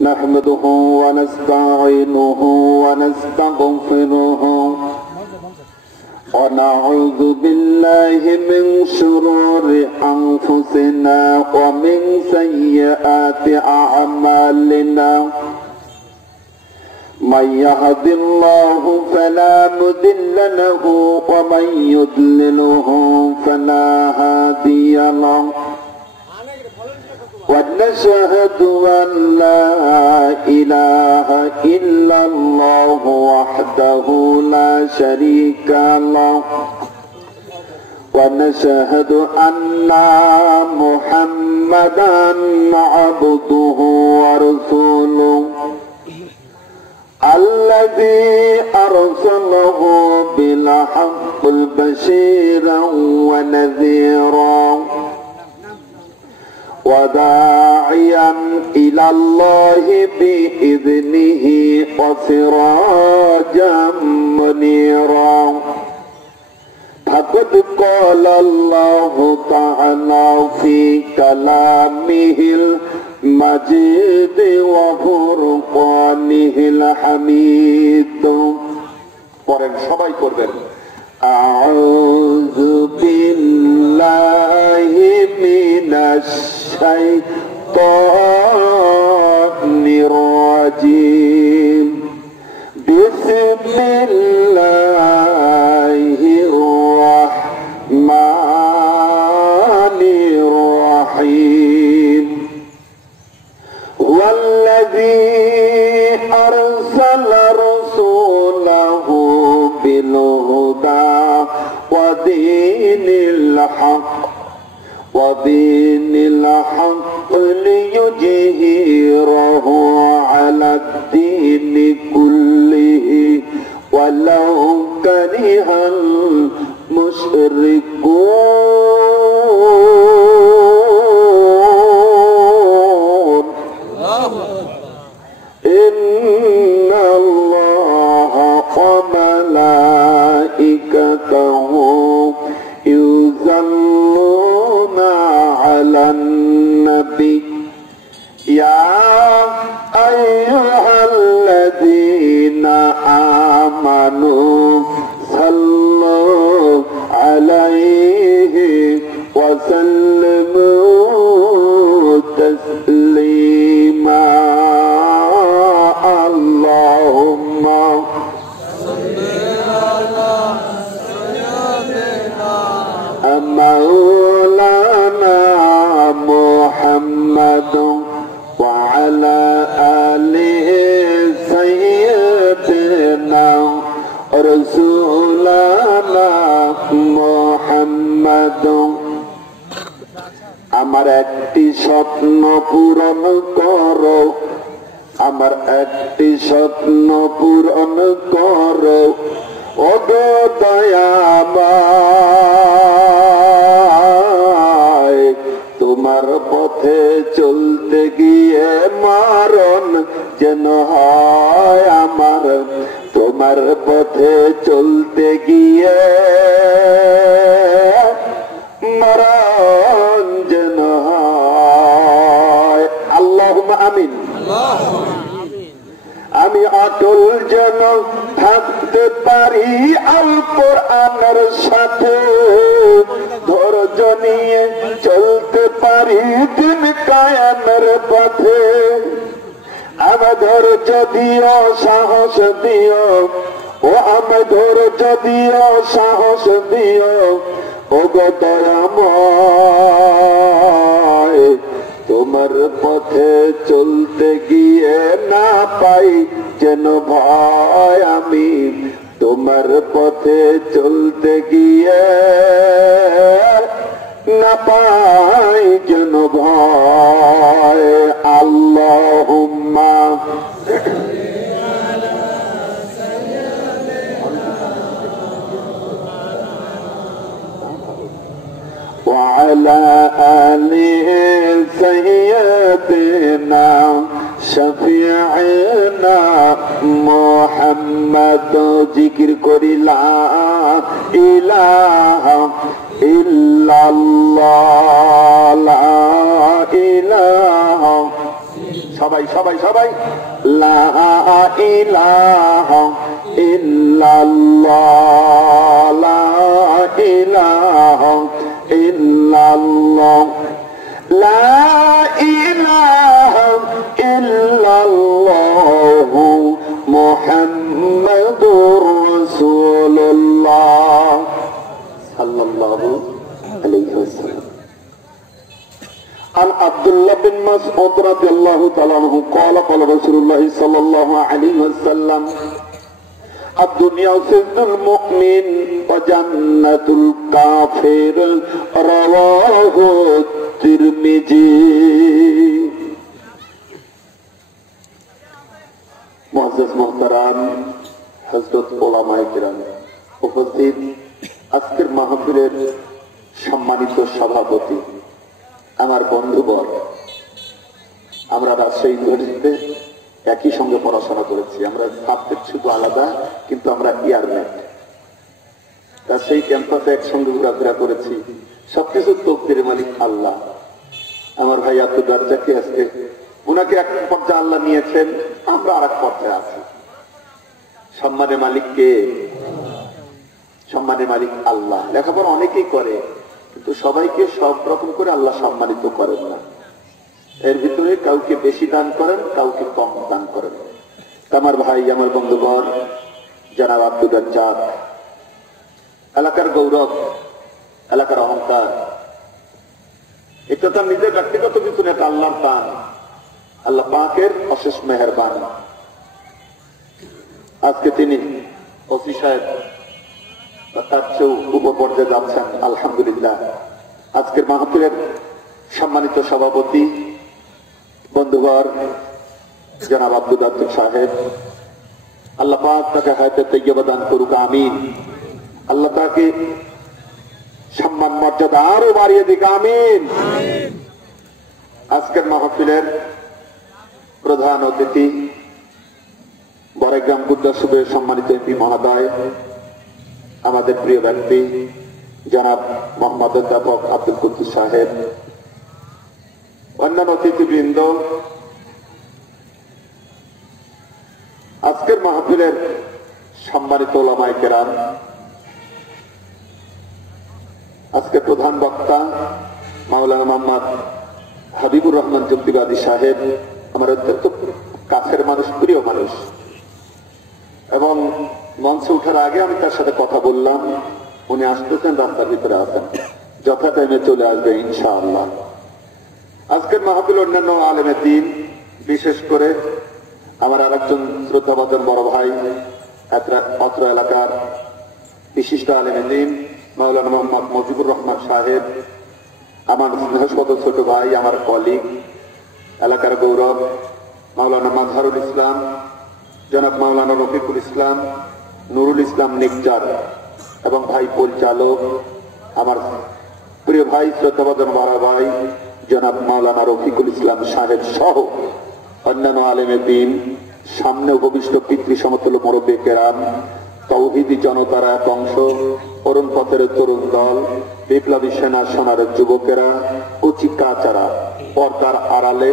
نحمده ونستعينه ونستغفره ونعوذ بالله من شرور أنفسنا ومن سيئات أعمالنا من يهد الله فلا مضل له ومن يضلله فلا هادي له ونشهد أن لا إله إلا الله وحده لا شريك له ونشهد أن محمدا عبده ورسوله الذي أرسله بالحق بشيرا ونذيرا وداعيا إلى الله بإذنه وسراجا منيرا فقد قال الله تعالى في كلامه المجيد وفرقانه الحميد পড়েন সবাই করবেন أعوذ بالله من الشيطان الرجيم بسم الله الرحمن الرحيم والذي أرسل رسوله بالهدى ودين الحق ليظهره على الدين كله ولو كره المشركون إن الله وملائكته يصلون على النبي يا أيها الذين آمنوا صلوا عليه وسلموا تسليما اللهم مولانا محمد وعلى آله سيدنا رسولنا محمد আমার একটি স্বপ্ন পূরণ করো আমার একটি স্বপ্ন পূরণ করো ও গো দয়াময় তোমার পথে চলতে গিয়ে মরণ যেন হয় আমার তোমার পথে চলতে গিয়ে মরণ যেন হয় আল্লাহুম্মা আমিন আমি অটল যেন থাকতে পারি আল কোরআনের সাথে ধৈর্য নিয়ে চলতে পারি দিন কায়েমের পথে আমার ধৈর্য দিও সাহস দিও ও আমার ধৈর্য দিও সাহস দিও ও গো দয়াময় তোমার পথে চলতে গিয়ে না পাই যেন ভয় আমি তোমার পথে চলতে গিয়ে না পাই যেন ভয় আল্লাহুম্মা وعلى آله سيدنا شفيعنا محمد ذكر করি লা ইলাহা ইল্লাল্লাহ লা ইলাহা সবাই সবাই সবাই লা ইলাহা ইল্লাল্লাহ লা ইলাহা ইল্লাল্লাহ লা ইলাহা ইল্লাল্লাহ মুহাম্মাদুর রাসূলুল্লাহ সাল্লাল্লাহু আলাইহি ওয়াসাল্লাম। عن عبد الله بن مسعود رضي الله تعالى عنه قال قال رسول الله صلى الله عليه وسلم الدنيا سجن المؤمن وجنة الكافر رواه الترمذي। মুআজ্জাজ মুহতারাম হযরত উলামায়ে কিরাম উপস্থিত, আজকের মাহফিলের সম্মানিত সভাপতি, আমার বন্ধুবর, আমরা রাজশাহী ইউনিভার্সিটিতে একই সঙ্গে পড়াশোনা করেছি। আমরা সাবজেক্ট শুধু আলাদা, কিন্তু আমরা ইয়ারমেট। রাজশাহী ক্যাম্পাসে একসঙ্গে ঘোরাফেরা করেছি। সবকিছু তকদিরের মালিক আল্লাহ। আমার ভাই আব্দুল রাজ্জাককে আজকে ওনাকে এক পর্যায়ে আল্লাহ নিয়েছেন, আমরা আর এক পর্যায়ে আছি। সম্মানের মালিক কে? সম্মানের মালিক আল্লাহ। লেখাপড়া অনেকেই করে, কিন্তু সবাইকে সব রকম করে আল্লাহ সম্মানিত করেন না। এর ভিতরে কাউকে বেশি দান করেন, কাউকে কম দান করেন। আমার ভাই, আমার বন্ধুগণ, জনাব আব্দুল রাজ্জাক এলাকার গৌরব, এলাকার অহংকার। এটা তার নিজের ব্যক্তিগত পিছনে একটা আল্লাহর দান, আল্লাহ পাকের অশেষ মেহেরবান। আজকে তিনি ওসি সাহেব তার চেয়েও উপর পর্যায়ে যাচ্ছেন, আলহামদুলিল্লাহ। আজকের মাহফিলের সম্মানিত সভাপতি বন্ধুবর জনাব আব্দুল রাজ্জাক সাহেব, আল্লাহ পাক তাকে হায়াতে তাইয়্যিবা দান করুক, আমিন। আল্লাহ তাকে সম্মান মর্যাদা আরো বাড়িয়ে দিক, আমিন। আজকের মাহফিলের প্রধান অতিথি বড়গ্রাম গুদ্দাসুবের সম্মানিত এমপি মহোদয়, আমাদের প্রিয় ব্যক্তি জনাব মোহাম্মদ অধ্যাপক আব্দুল কুদ্দুস সাহেব, অন্যান্য অতিথিবৃন্দ, আজকের মাহফিলের সম্মানিত উলামায়ে কেরাম, আজকে প্রধান বক্তা মাওলানা মোহাম্মদ হাবিবুর রহমান যুক্তিবাদী সাহেব, আমার অত্যন্ত কাছের মানুষ, প্রিয় মানুষ, এবং মঞ্চে উঠার আগে আমি তার সাথে কথা বললাম। উনি আসতেছেন, রাস্তার ভিতরে আছেন, যথা টাইমে চলে আসবে ইনশাআল্লাহ। আজকের মাহফিল অন্যান্য আলেমে দ্বীন, বিশেষ করে আমার আরেকজন শ্রদ্ধাভাজন বড় ভাই, অত্র এলাকার বিশিষ্ট আলেমে দ্বীন মাওলানা মোহাম্মদ মুজিবুর রহমান সাহেব, আমার স্নেহস্পদ ছোট ভাই, আমার কলিগ, এলাকার গৌরব মাওলানা মাজহারুল ইসলাম, জনাব মাওলানা রফিকুল ইসলাম, নুরুল ইসলাম নিকজার, এবং ভাই পরিচালক আমার প্রিয় ভাই শ্রদ্ধাভাজন বড় ভাই জনাব মাওলানা রফিকুল ইসলাম সাহেব সহ অন্যান্য আলেমে দ্বীন, সামনে উপবিষ্ট পিতৃ সমতুল্য মুরব্বী কেরাম, তাওহীদি জনতার এক অংশ, অরুণ পথের তরুণ দল, বিপ্লবী সেনা সোনারের যুবকেরা, উচি কাচারা, পর্দার আড়ালে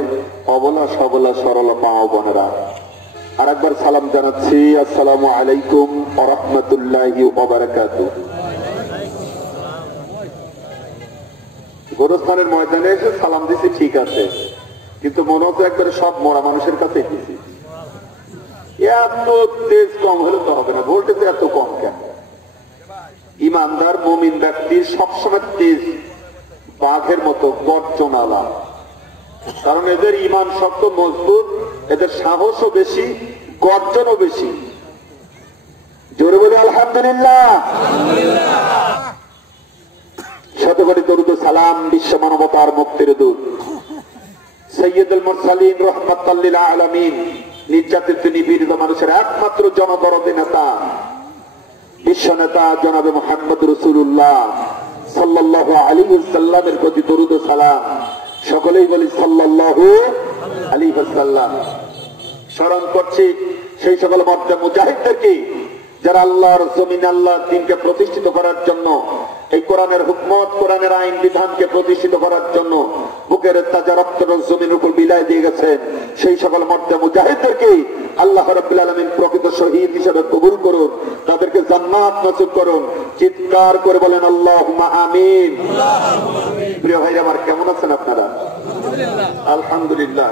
অবলা সবলা সরল মা ও বোনেরা, আরেকবার সালাম জানাচ্ছি, আসসালামু আলাইকুম ওয়া রাহমাতুল্লাহি ওয়া বারাকাতুহু। গোরস্থানের ময়দানে এসে সালাম দিছি, ঠিক আছে, কিন্তু মনে হচ্ছে একবারে সব মরা মানুষের কাছে দিছি। এত তেজ কম হলে তো হবে না, ভোল্টেজ এত কম কেন? ইমানদার মুমিন ব্যক্তির সবসময় তেজ বাঘের মতো গর্জনালা, কারণ এদের ইমান শক্ত মজবুত, এদের সাহসও বেশি, গর্জনও বেশি। জোরে বলে আলহামদুলিল্লাহ। শতকোটি দরুদ সালাম বিশ্ব মানবতার মুক্তির দূত সৈয়দুল মুরসালিন রাহমাতাল লিল আলামিন, নির্যাতিত নিপীড়িত মানুষের একমাত্র জনদরদি নেতা, বিশ্ব নেতা জনাবে মুহাম্মদ রাসূলুল্লাহ সাল্লাল্লাহু আলাইহি ওয়াসাল্লামের প্রতি দরুদ ও সালাম। সকলেই বলি সাল্লাল্লাহু আলাইহি ওয়াসাল্লাম। স্মরণ করছি সেই সকল মর্যাদা মুজাহিদদেরকে যারা আল্লাহর জমিনে আল্লাহর দ্বীনকে প্রতিষ্ঠিত করার জন্য এই কোরআনের হুকমত, কোরআনের আইন বিধানকে প্রতিষ্ঠিত করার জন্য বুকের তাজা রক্ত জমিনের উপর বিলাই দিয়ে গেছেন সেই সকল মর্দে মুজাহিদদেরকে আল্লাহ রাব্বুল আলামিন প্রকৃত শহীদ হিসেবে কবুল করুন, তাদেরকে জান্নাত নসিব করুন। চিৎকার করে বলেন আল্লাহুম্মা আমিন। প্রিয় ভাইরা আমার, কেমন আছেন আপনারা? আলহামদুলিল্লাহ।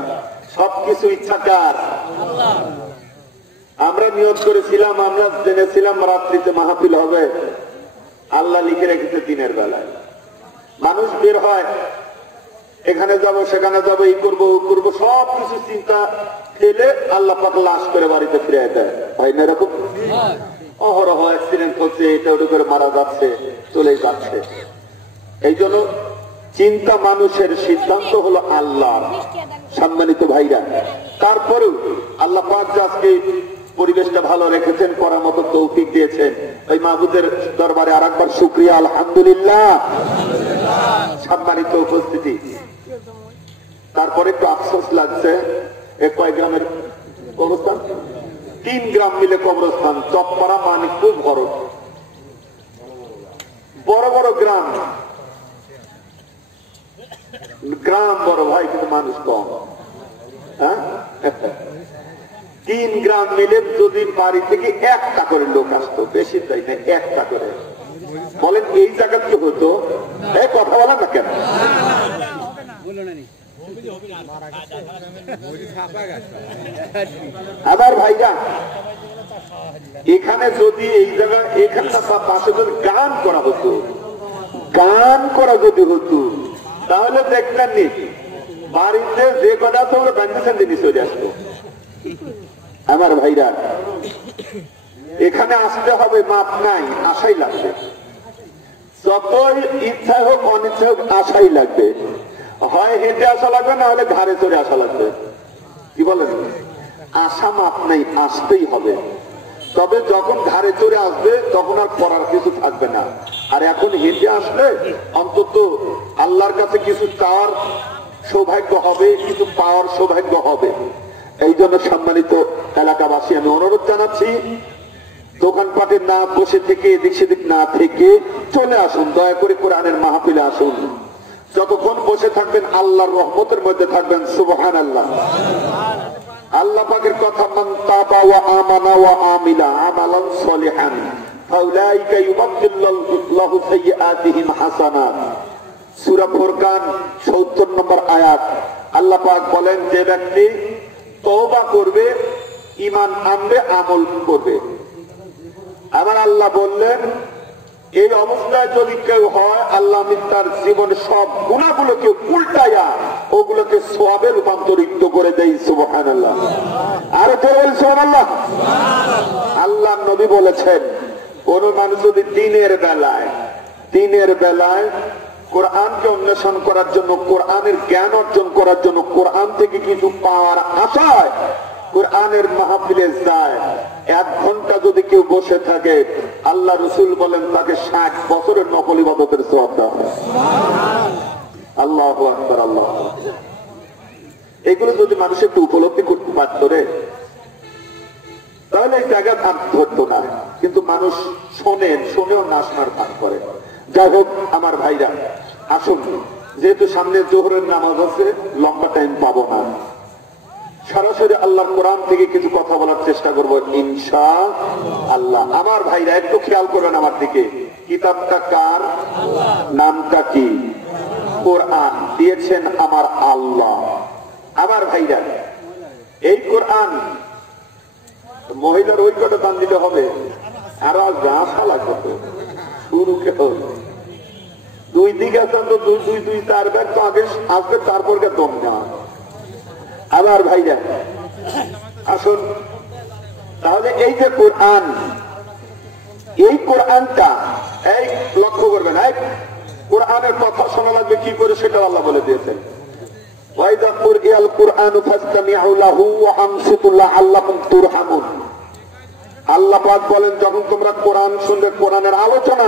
সবকিছু ইচ্ছাকার। আমরা নিয়ত করেছিলাম, আমরা জেনেছিলাম রাত্রিতে মাহফিল হবে, আল্লাহ লিখে রেখেছে দিনের বেলায়। মানুষ বের হয়, এখানে যাব সেখানে যাব, এই করবো ও করবো, সবকিছু চিন্তা ফেলে আল্লাহ পাক লাশ করে বাড়িতে ফিরে দেয়। হয় না এরকম? অহরহ অ্যাক্সিডেন্ট হচ্ছে, এটা ওটা করে মারা যাচ্ছে, চলে যাচ্ছে। এই জন্য চিন্তা মানুষের, সিদ্ধান্ত হলো আল্লাহর। সম্মানিত ভাইরা, তারপরেও আল্লাহ পাক আজকে পরিবেশটা ভালো রেখেছেন, করার মতো তৌফিক দিয়েছেন। ওই মাহবুদের দরবারে আরেকবার শুকরিয়া, আলহামদুলিল্লাহ। সম্মানিত উপস্থিতি, তারপরে একটু আফসোস লাগছে, কয় গ্রামের কবরস্থান? 3 গ্রাম মিলে কবরস্থান, চকপাড়া, মানিকপুর, ভরত, বড় বড় গ্রাম। গ্রাম বড় ভাই, কিন্তু মানুষ কম। হ্যাঁ, 3 গ্রাম মিলে যদি বাড়ি থেকে 1টা করে লোক আসতো, বেশি তাই না, 1টা করে, বলেন এই জায়গা কি হতো? কথা বলেন না কেন? আবার ভাইরা, এখানে যদি এই জায়গা, এখানে পাশে যদি গান করা হতো, গান করা যদি হতো, তাহলে দেখতেন নি বাড়িতে যে কটা আছে ওগুলো কন্ডিশন দিয়ে চলে আসতো। আমার ভাইরা, এখানে আসতে হবে, মাপ নাই, আশাই লাগবে। যতই ইচ্ছা হোক অনিচ্ছা হোক, আশাই লাগবে। হয় হেঁটে আসা লাগবে, না হলে ঘাড়ে চড়ে আসা লাগবে। কি বলেন? আশা মাপ নাই, আসতেই হবে। তবে যখন ঘাড়ে চড়ে আসবে তখন আর পড়ার কিছু থাকবে না। আর এখন হেঁটে আসলে অন্তত আল্লাহর কাছে কিছু চাওয়ার সৌভাগ্য হবে, কিছু পাওয়ার সৌভাগ্য হবে। এই জন্য সম্মানিত এলাকাবাসী, আমি অনুরোধ জানাচ্ছি, দোকানপাটে না বসে থেকে, এদিক সেদিক না থেকে চলে আসুন, দয়া করে কোরআনের মাহফিলে আসুন। যতক্ষণ বসে থাকবেন আল্লাহর রহমতের মধ্যে থাকবেন। সুবহানাল্লাহ। আল্লাহ পাকের কথা, মান তাবা ওয়া আমানা ওয়া আমিলা আমালান সলিহান ফাউলাইকা ইউবাদদিলুল্লাহু সাইয়্যাতিহিম হাসানাত। সূরা ফুরকান ৭০ নম্বর আয়াত। আল্লাহ পাক বলেন, যে ব্যক্তি তওবা করবে, ঈমান আনবে, আমল করবে। আবার আল্লাহ বললেন, এই অবস্থায় যদি কেউ হয়, আল্লাহ তার জীবনের সব গুনাহগুলোকে উল্টাইয়া ওগুলোকে সওয়াবে রূপান্তরিত করে দেয়। সুবহানাল্লাহ। আর তো বল সুবহানাল্লাহ। আল্লাহ নবী বলেছেন, কোন মানুষ যদি দিনের বেলায় কোরআনকে অন্বেষণ করার জন্য, কোরআনের জ্ঞান অর্জন করার জন্য, কোরআন থেকে কিছু পাওয়ার আশায় কোরআনের মাহফিলে যায়, 1 ঘন্টা যদি কেউ বসে থাকে, আল্লাহ রাসূল বলেন তাকে 60 বছরের নফল ইবাদতের সওয়াব দেওয়া হয়। আল্লাহু আকবার, আল্লাহ। এগুলো যদি মানুষ একটু উপলব্ধি করতে পারত রে, তাহলে এই জায়গা ধান ধরতো না। কিন্তু মানুষ শোনেও না শোনার ভান করে। যাই হোক আমার ভাইরা, আসুন, যেহেতু সামনে জোহরের নামাজ আছে, লম্বা টাইম পাবো না, সরাসরি আল্লাহর কোরআন থেকে কিছু কথা বলার চেষ্টা করবো ইনশাআল্লাহ। আমার ভাইরা একটু খেয়াল করবেন আমার দিকে। কিতাবটা কার? নামটা কি? কোরআন। দিয়েছেন আমার আল্লাহ। আমার ভাইরা, এই কোরআন মহিলার ঐক্যটা দান দিতে হবে, আর গাছা লাগবে তো শুরু কেউ 2 দিকে আছেন তো 2-4 ব্যাগ তো আগে আসবে, তারপর দম নেওয়া। আবার ভাইরা আসুন, তাহলে এই যে কোরআন, এই কোরআনটা এই লক্ষ্য করবেন, এই কোরআনের কথা শোনা লাগবে কি করে, সেটা আল্লাহ বলে দিয়েছেন। ওয়াইদা কুরআল কুরআনু ফাসতামিউ লাহু ওয়া আনসিতু লাআল্লাকুম তুরহামুন। আল্লাহ পাক বলেন, যখন তোমরা কোরআন শুনবে, কোরআনের আলোচনা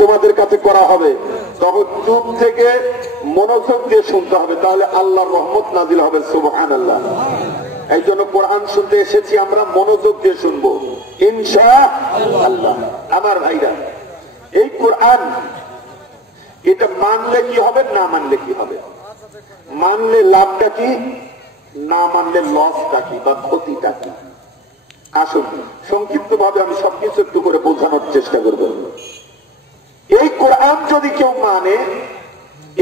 তোমাদের কাছে করা হবে, তখন চুপ থেকে মনোযোগ দিয়ে শুনতে হবে, তাহলে আল্লাহর রহমত নাজিল হবে। সুবহানাল্লাহ। এই জন্য কোরআন শুনতে এসেছি আমরা, মনোযোগ দিয়ে শুনবো ইনশাআল্লাহ। আমার ভাইরা, এই কোরআন এটা মানলে কি হবে, না মানলে কি হবে? মানলে লাভটা কি, না মানলে লসটা কি বা ক্ষতিটা কি? আসুন সংক্ষিপ্ত ভাবে আমি সবকিছু একটু করে বোঝানোর চেষ্টা করব। এই কোরআন যদি কেউ মানে,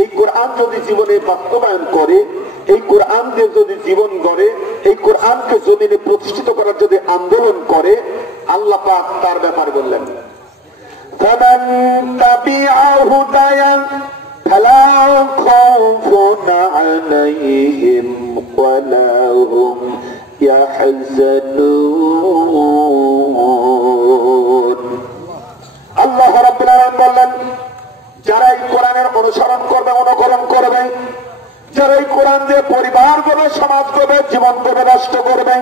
এই কোরআন যদি জীবনে বাস্তবায়ন করে, এই কোরআন দিয়ে যদি জীবন গড়ে, এই কোরআনকে জমিনে প্রতিষ্ঠিত করার যদি আন্দোলন করে, আল্লাহ পাক তার ব্যাপারে বললেন فمن تبع هدايا فلا خوف عليهم ولا هم يحزنون। আল্লাহ রাব্বুল আলামিন বললেন, যারা এই কোরআনের অনুসরণ করবে, অনুকরণ করবে, যারা এই কোরআন দিয়ে পরিবার করবে, সমাজ করবে, জীবন করবে, রাষ্ট্র করবে,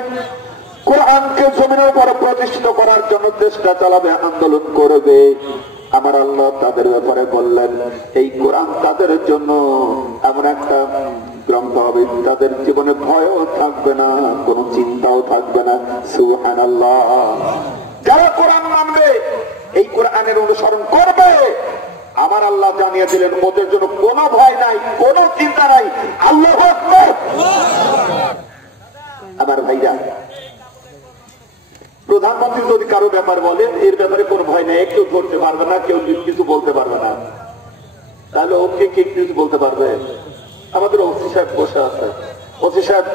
কোরআনকে জমিনের উপর প্রতিষ্ঠিত করার জন্য চেষ্টা চালাবে, আন্দোলন করবে, আমার আল্লাহ তাদের ব্যাপারে বললেন এই কোরআন তাদের জন্য এমন একটা গ্রন্থ হবে, তাদের জীবনে ভয়ও থাকবে না, কোনো চিন্তাও থাকবে না। সুবহানাল্লাহ। যারা কোরআন মানবে, এই কোরআনের অনুসরণ করবে, আমার আল্লাহ জানিয়ে দিলেন ওদের জন্য কোনো ভয় নাই, কোনো চিন্তা নাই। আল্লাহু আকবার। আমার ভাইরা, প্রধানমন্ত্রী যদি কারো ব্যাপার বলেন, এর ব্যাপারে কোনো ভয় নেই, কেউ ধরতে পারবে না, কেউ কিছু বলতে পারবে না, তাহলে ওকে কে কিছু বলতে পারবে? আমাদের ওসি সাহেব বসে আছে, ওসি সাহেব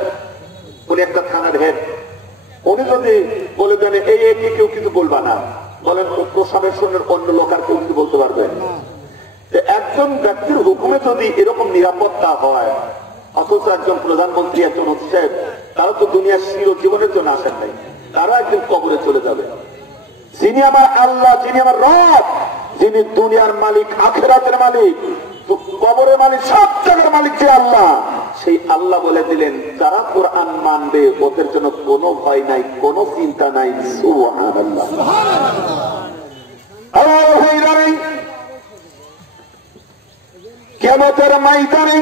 উনি একটা থানার হেড, উনি যদি বলে দেন এই একে কেউ কিছু বলবা না, বলেন প্রশাসনের অন্য লোক আর কেউ কিছু বলতে পারবে? একজন ব্যক্তির হুকুমে যদি এরকম নিরাপত্তা হয়, অথচ একজন প্রধানমন্ত্রী, একজন ওসি সাহেব, তারা তো দুনিয়ার চিরজীবনের জন্য আসেন নাই, তারা একদিন কবরে চলে যাবে। যিনি আমার আল্লাহ, যিনি আমার রব, যিনি দুনিয়ার মালিক, আখিরাতের মালিক, কবরের মালিক, সব জায়গার মালিক যে আল্লাহ, সেই আল্লাহ বলে দিলেন যারা কোরআন মানবে ওদের জন্য কোনো ভয় নাই, কোনো চিন্তা নাই। সুবহানাল্লাহ। কিয়ামতের ময়দানে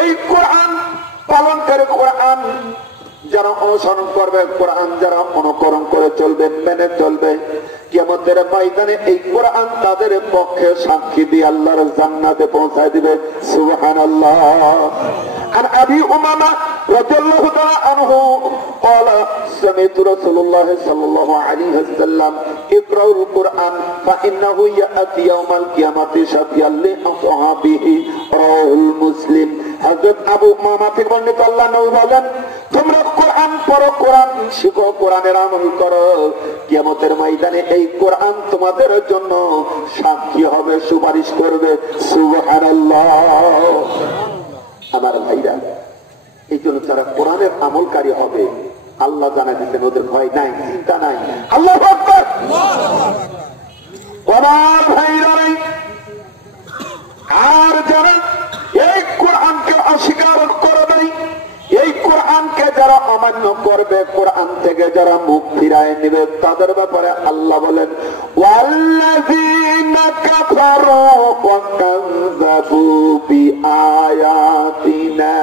এই কোরআন পালন করে, কোরআন যারা অনুসরণ করবে, কোরআন যারা অনুকরণ করে চলবে, মেনে চলবে, কিয়ামতের ময়দানে এই কোরআন তাদের পক্ষে সাক্ষী দিয়ে আল্লাহর জান্নাতে পৌঁছায় দিবে। সুবহানাল্লাহ। عن أبي أمامة رضي الله تعالى عنه قال سمعت رسول الله صلى الله عليه وسلم اقرأوا القرآن فإنه يأتي يوم القيامة شفيعا لأصحابه رواه مسلم। হযরত আবু উমামা থেকে বর্ণিত, আল্লাহ নবী বলেন তোমরা কোরআন পড়ো, কোরআন শিখো, কোরআনের আমল করো, কিয়ামতের ময়দানে এই কোরআন তোমাদের জন্য সাক্ষী হবে, সুপারিশ করবে। সুবহানাল্লাহ। আমার ভাইরা, এই জন্য যারা কোরআনের আমলকারী হবে, আল্লাহ জানা দিচ্ছেন ওদের ভয় নাই, চিন্তা নাই। আল্লাহু আকবার। আমার ভাইরা, আর যারা এই কোরআনকে অস্বীকার করবে, এই কোরআনকে যারা অমান্য করবে, কোরআন থেকে যারা মুখ ফিরায় নেবে, তাদের ব্যাপারে আল্লাহ বলেন ওয়াল্লাযীনা কাফারু ওয়া কাযযাবু বিআয়াতিনা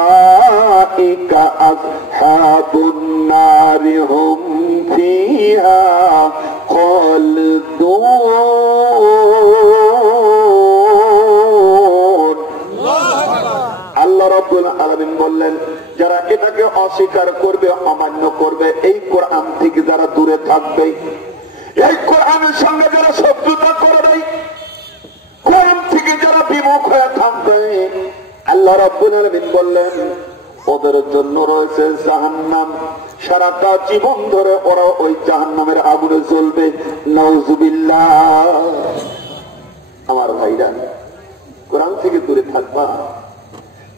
উলাইকা আসহাবুন নারি হুম ফিহা খালিদুন। আল্লাহ রাব্বুল আলামিন বললেন যারা এটাকে অস্বীকার করবে, অমান্য করবে, এই কোরআন থেকে যারা দূরে থাকবে, এই কোরআনের সঙ্গে যারা শত্রুতা করবে, কোরআন থেকে যারা বিমুখ হয়ে থাকবে, আল্লাহ রাব্বুল আলামিন বললেন ওদের জন্য রয়েছে জাহান্নাম। সারাটা জীবন ধরে ওরা ওই জাহান্নামের আগুনে জ্বলবে। নাউজুবিল্লাহ। আমার ভাইরা, কোরআন থেকে দূরে থাকবা,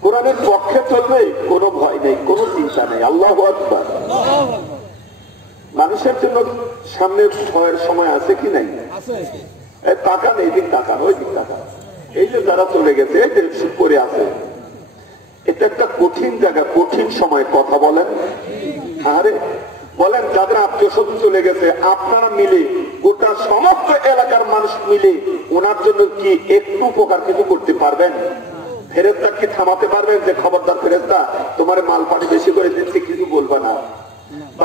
কোরআনের পক্ষে চলবে, কোনো ভয় নেই, কোনো চিন্তা নেই। আল্লাহু আকবার। মানুষের জন্য সামনে ভয়ের সময় আছে কি নাই? তাকান, এই দিক তাকান, ওই দিক তাকান। এই যে যারা চলে গেছে, এই যে করে আছে, এটা একটা কঠিন জায়গা, কঠিন সময়। কথা বলেন, আরে বলেন যাদের আত্মীয় স্বজন চলে গেছে, আপনারা মিলে, গোটা সমস্ত এলাকার মানুষ মিলে ওনার জন্য কি একটু উপকার কিছু করতে পারবেন? ফেরেশতা কি থামাতে পারবেন যে খবরদার ফেরেশতা তোমার মাল পানি বেশি করে দিচ্ছে, কিছু বলবে না?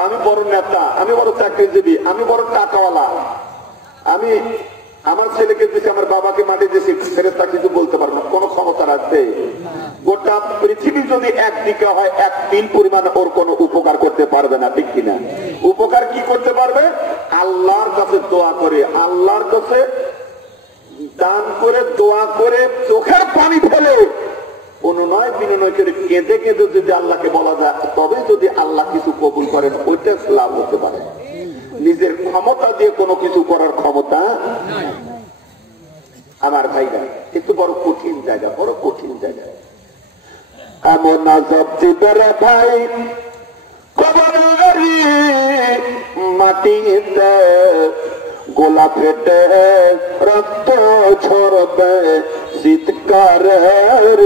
আমি বড় নেতা, আমি বড় চাকরিজীবী, আমি বড় টাকাওয়ালা, আমি আমার ছেলেকে দিয়েছে, আমার বাবাকে মাটি দিয়েছে, ফেরেশতা কিছু বলতে পারবে না, কোনো ক্ষমতা রাখবে? গোটা পৃথিবী যদি একদিকে হয়, এক তিল পরিমাণ ওর কোনো উপকার করতে পারবে না, ঠিক কিনা? উপকার কি করতে পারবে? আল্লাহর কাছে দোয়া করে, আল্লাহর কাছে দান করে, দোয়া করে, চোখের পানি ফেলে, অনুনয় বিনয় করে, কেঁদে কেঁদে যদি আল্লাহকে বলা যায়, তবে যদি আল্লাহ কিছু কবুল করেন, ওইটা লাভ হতে পারে। নিজের ক্ষমতা দিয়ে কোনো কিছু করার ক্ষমতা আমার ভাইরা, একটু বড় কঠিন জায়গা, বড় কঠিন জায়গা। এমন আযাব দিবে রে ভাই কবরের মাটিতে, গোলা ফেটে রক্ত ঝরবে চিৎকারের